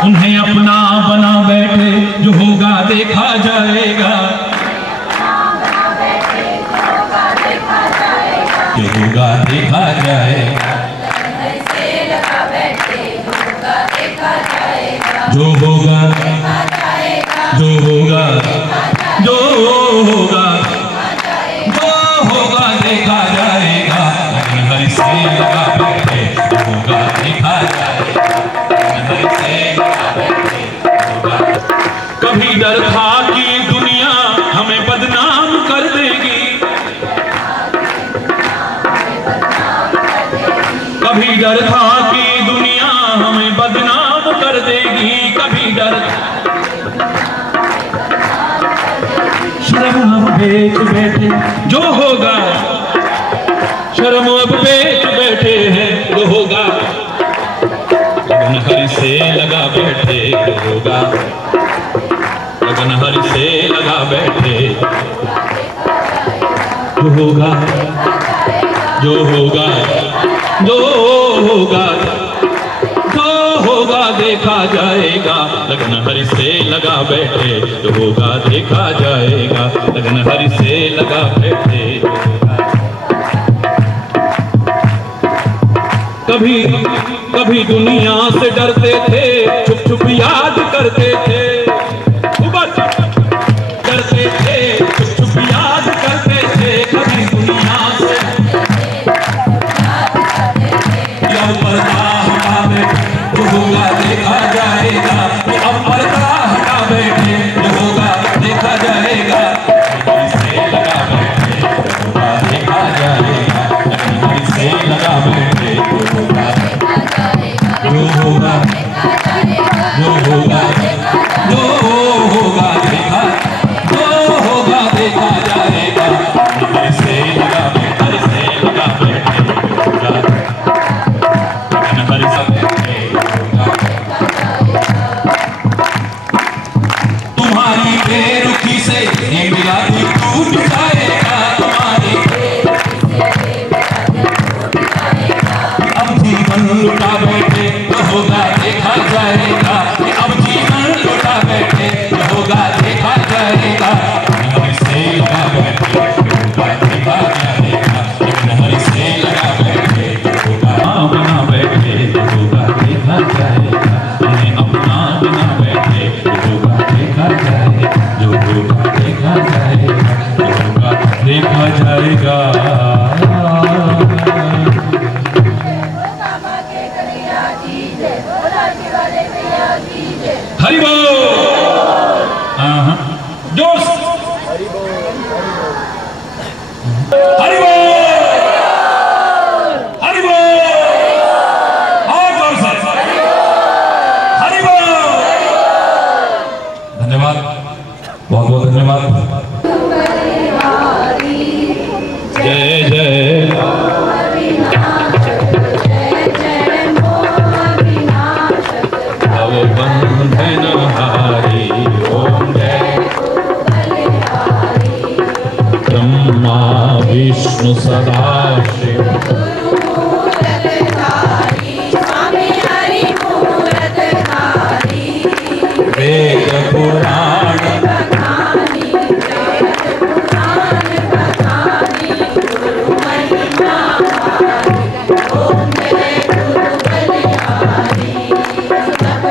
उन्हें अपना बना बैठे, जो होगा देखा जाएगा। जो होगा देखा जाएगा। जो होगा जो होगा जो होगा जो होगा देखा जाएगा। लगन हरि से लगा बैठे, जो होगा देखा जाएगा। लगन हरि से लगा बैठे, होगा। कभी डर था कि दुनिया हमें बदनाम कर देगी, कभी डर था कि दुनिया हमें बदनाम कर देगी। कभी डर शर्म अब बेच बैठे, जो होगा शर्म अब बेच बैठे हैं, जो होगा। लगन हरि से लगा बैठे, जो होगा। लगन हरि से लगा बैठे, जो होगा जो होगा जो होगा जो होगा देखा जाएगा। लगन हरि से लगा बैठे, जो होगा देखा जाएगा। लगन हरि से लगा बैठे, जो होगा। कभी कभी दुनिया से डरते थे, छुप छुप याद करते थे। डरते थे, छुप छुप याद करते थे। कभी दुनिया से पर्दा हटा बैठे, जो होगा देखा जाएगा। अब पर्दा हटा बैठे, जो होगा देखा जाएगा। हरि से लगा बैठे, जो होगा देखा जाएगा। हरि से लगा बैठे, जो होगा जो होगा जो होगा जो होगा देखा जो होगा देखा जाएगा। हरि से लगा बैठे, हरि से लगा बैठे, जो होगा। तुम्हारी बेरुखी से ये मेरा दिल टूट जाएगा। तुम्हारी अब जीवन लुटा बैठे, जो होगा देखा जाएगा। अब जीवन लुटा बैठे, जो होगा देखा जाएगा। हरि से लगा बैठे, जो होगा देखा जाएगा। हरि से लगा बैठे, जो होगा बना बैठे, जो होगा देखा जाएगा। उन्हें अपना बना बैठे, जो होगा देखा जाएगा। जो होगा देखा जाएगा, जो होगा देखा जाएगा। हरि बोल। जोश हरि बोल। हरि बोल। और जोर से हरि बोल। धन्यवाद, बहुत बहुत धन्यवाद। जय जय भव बंधन हारी, ओम जय ब्रह्मा विष्णु सदा शिव, वेद पुराण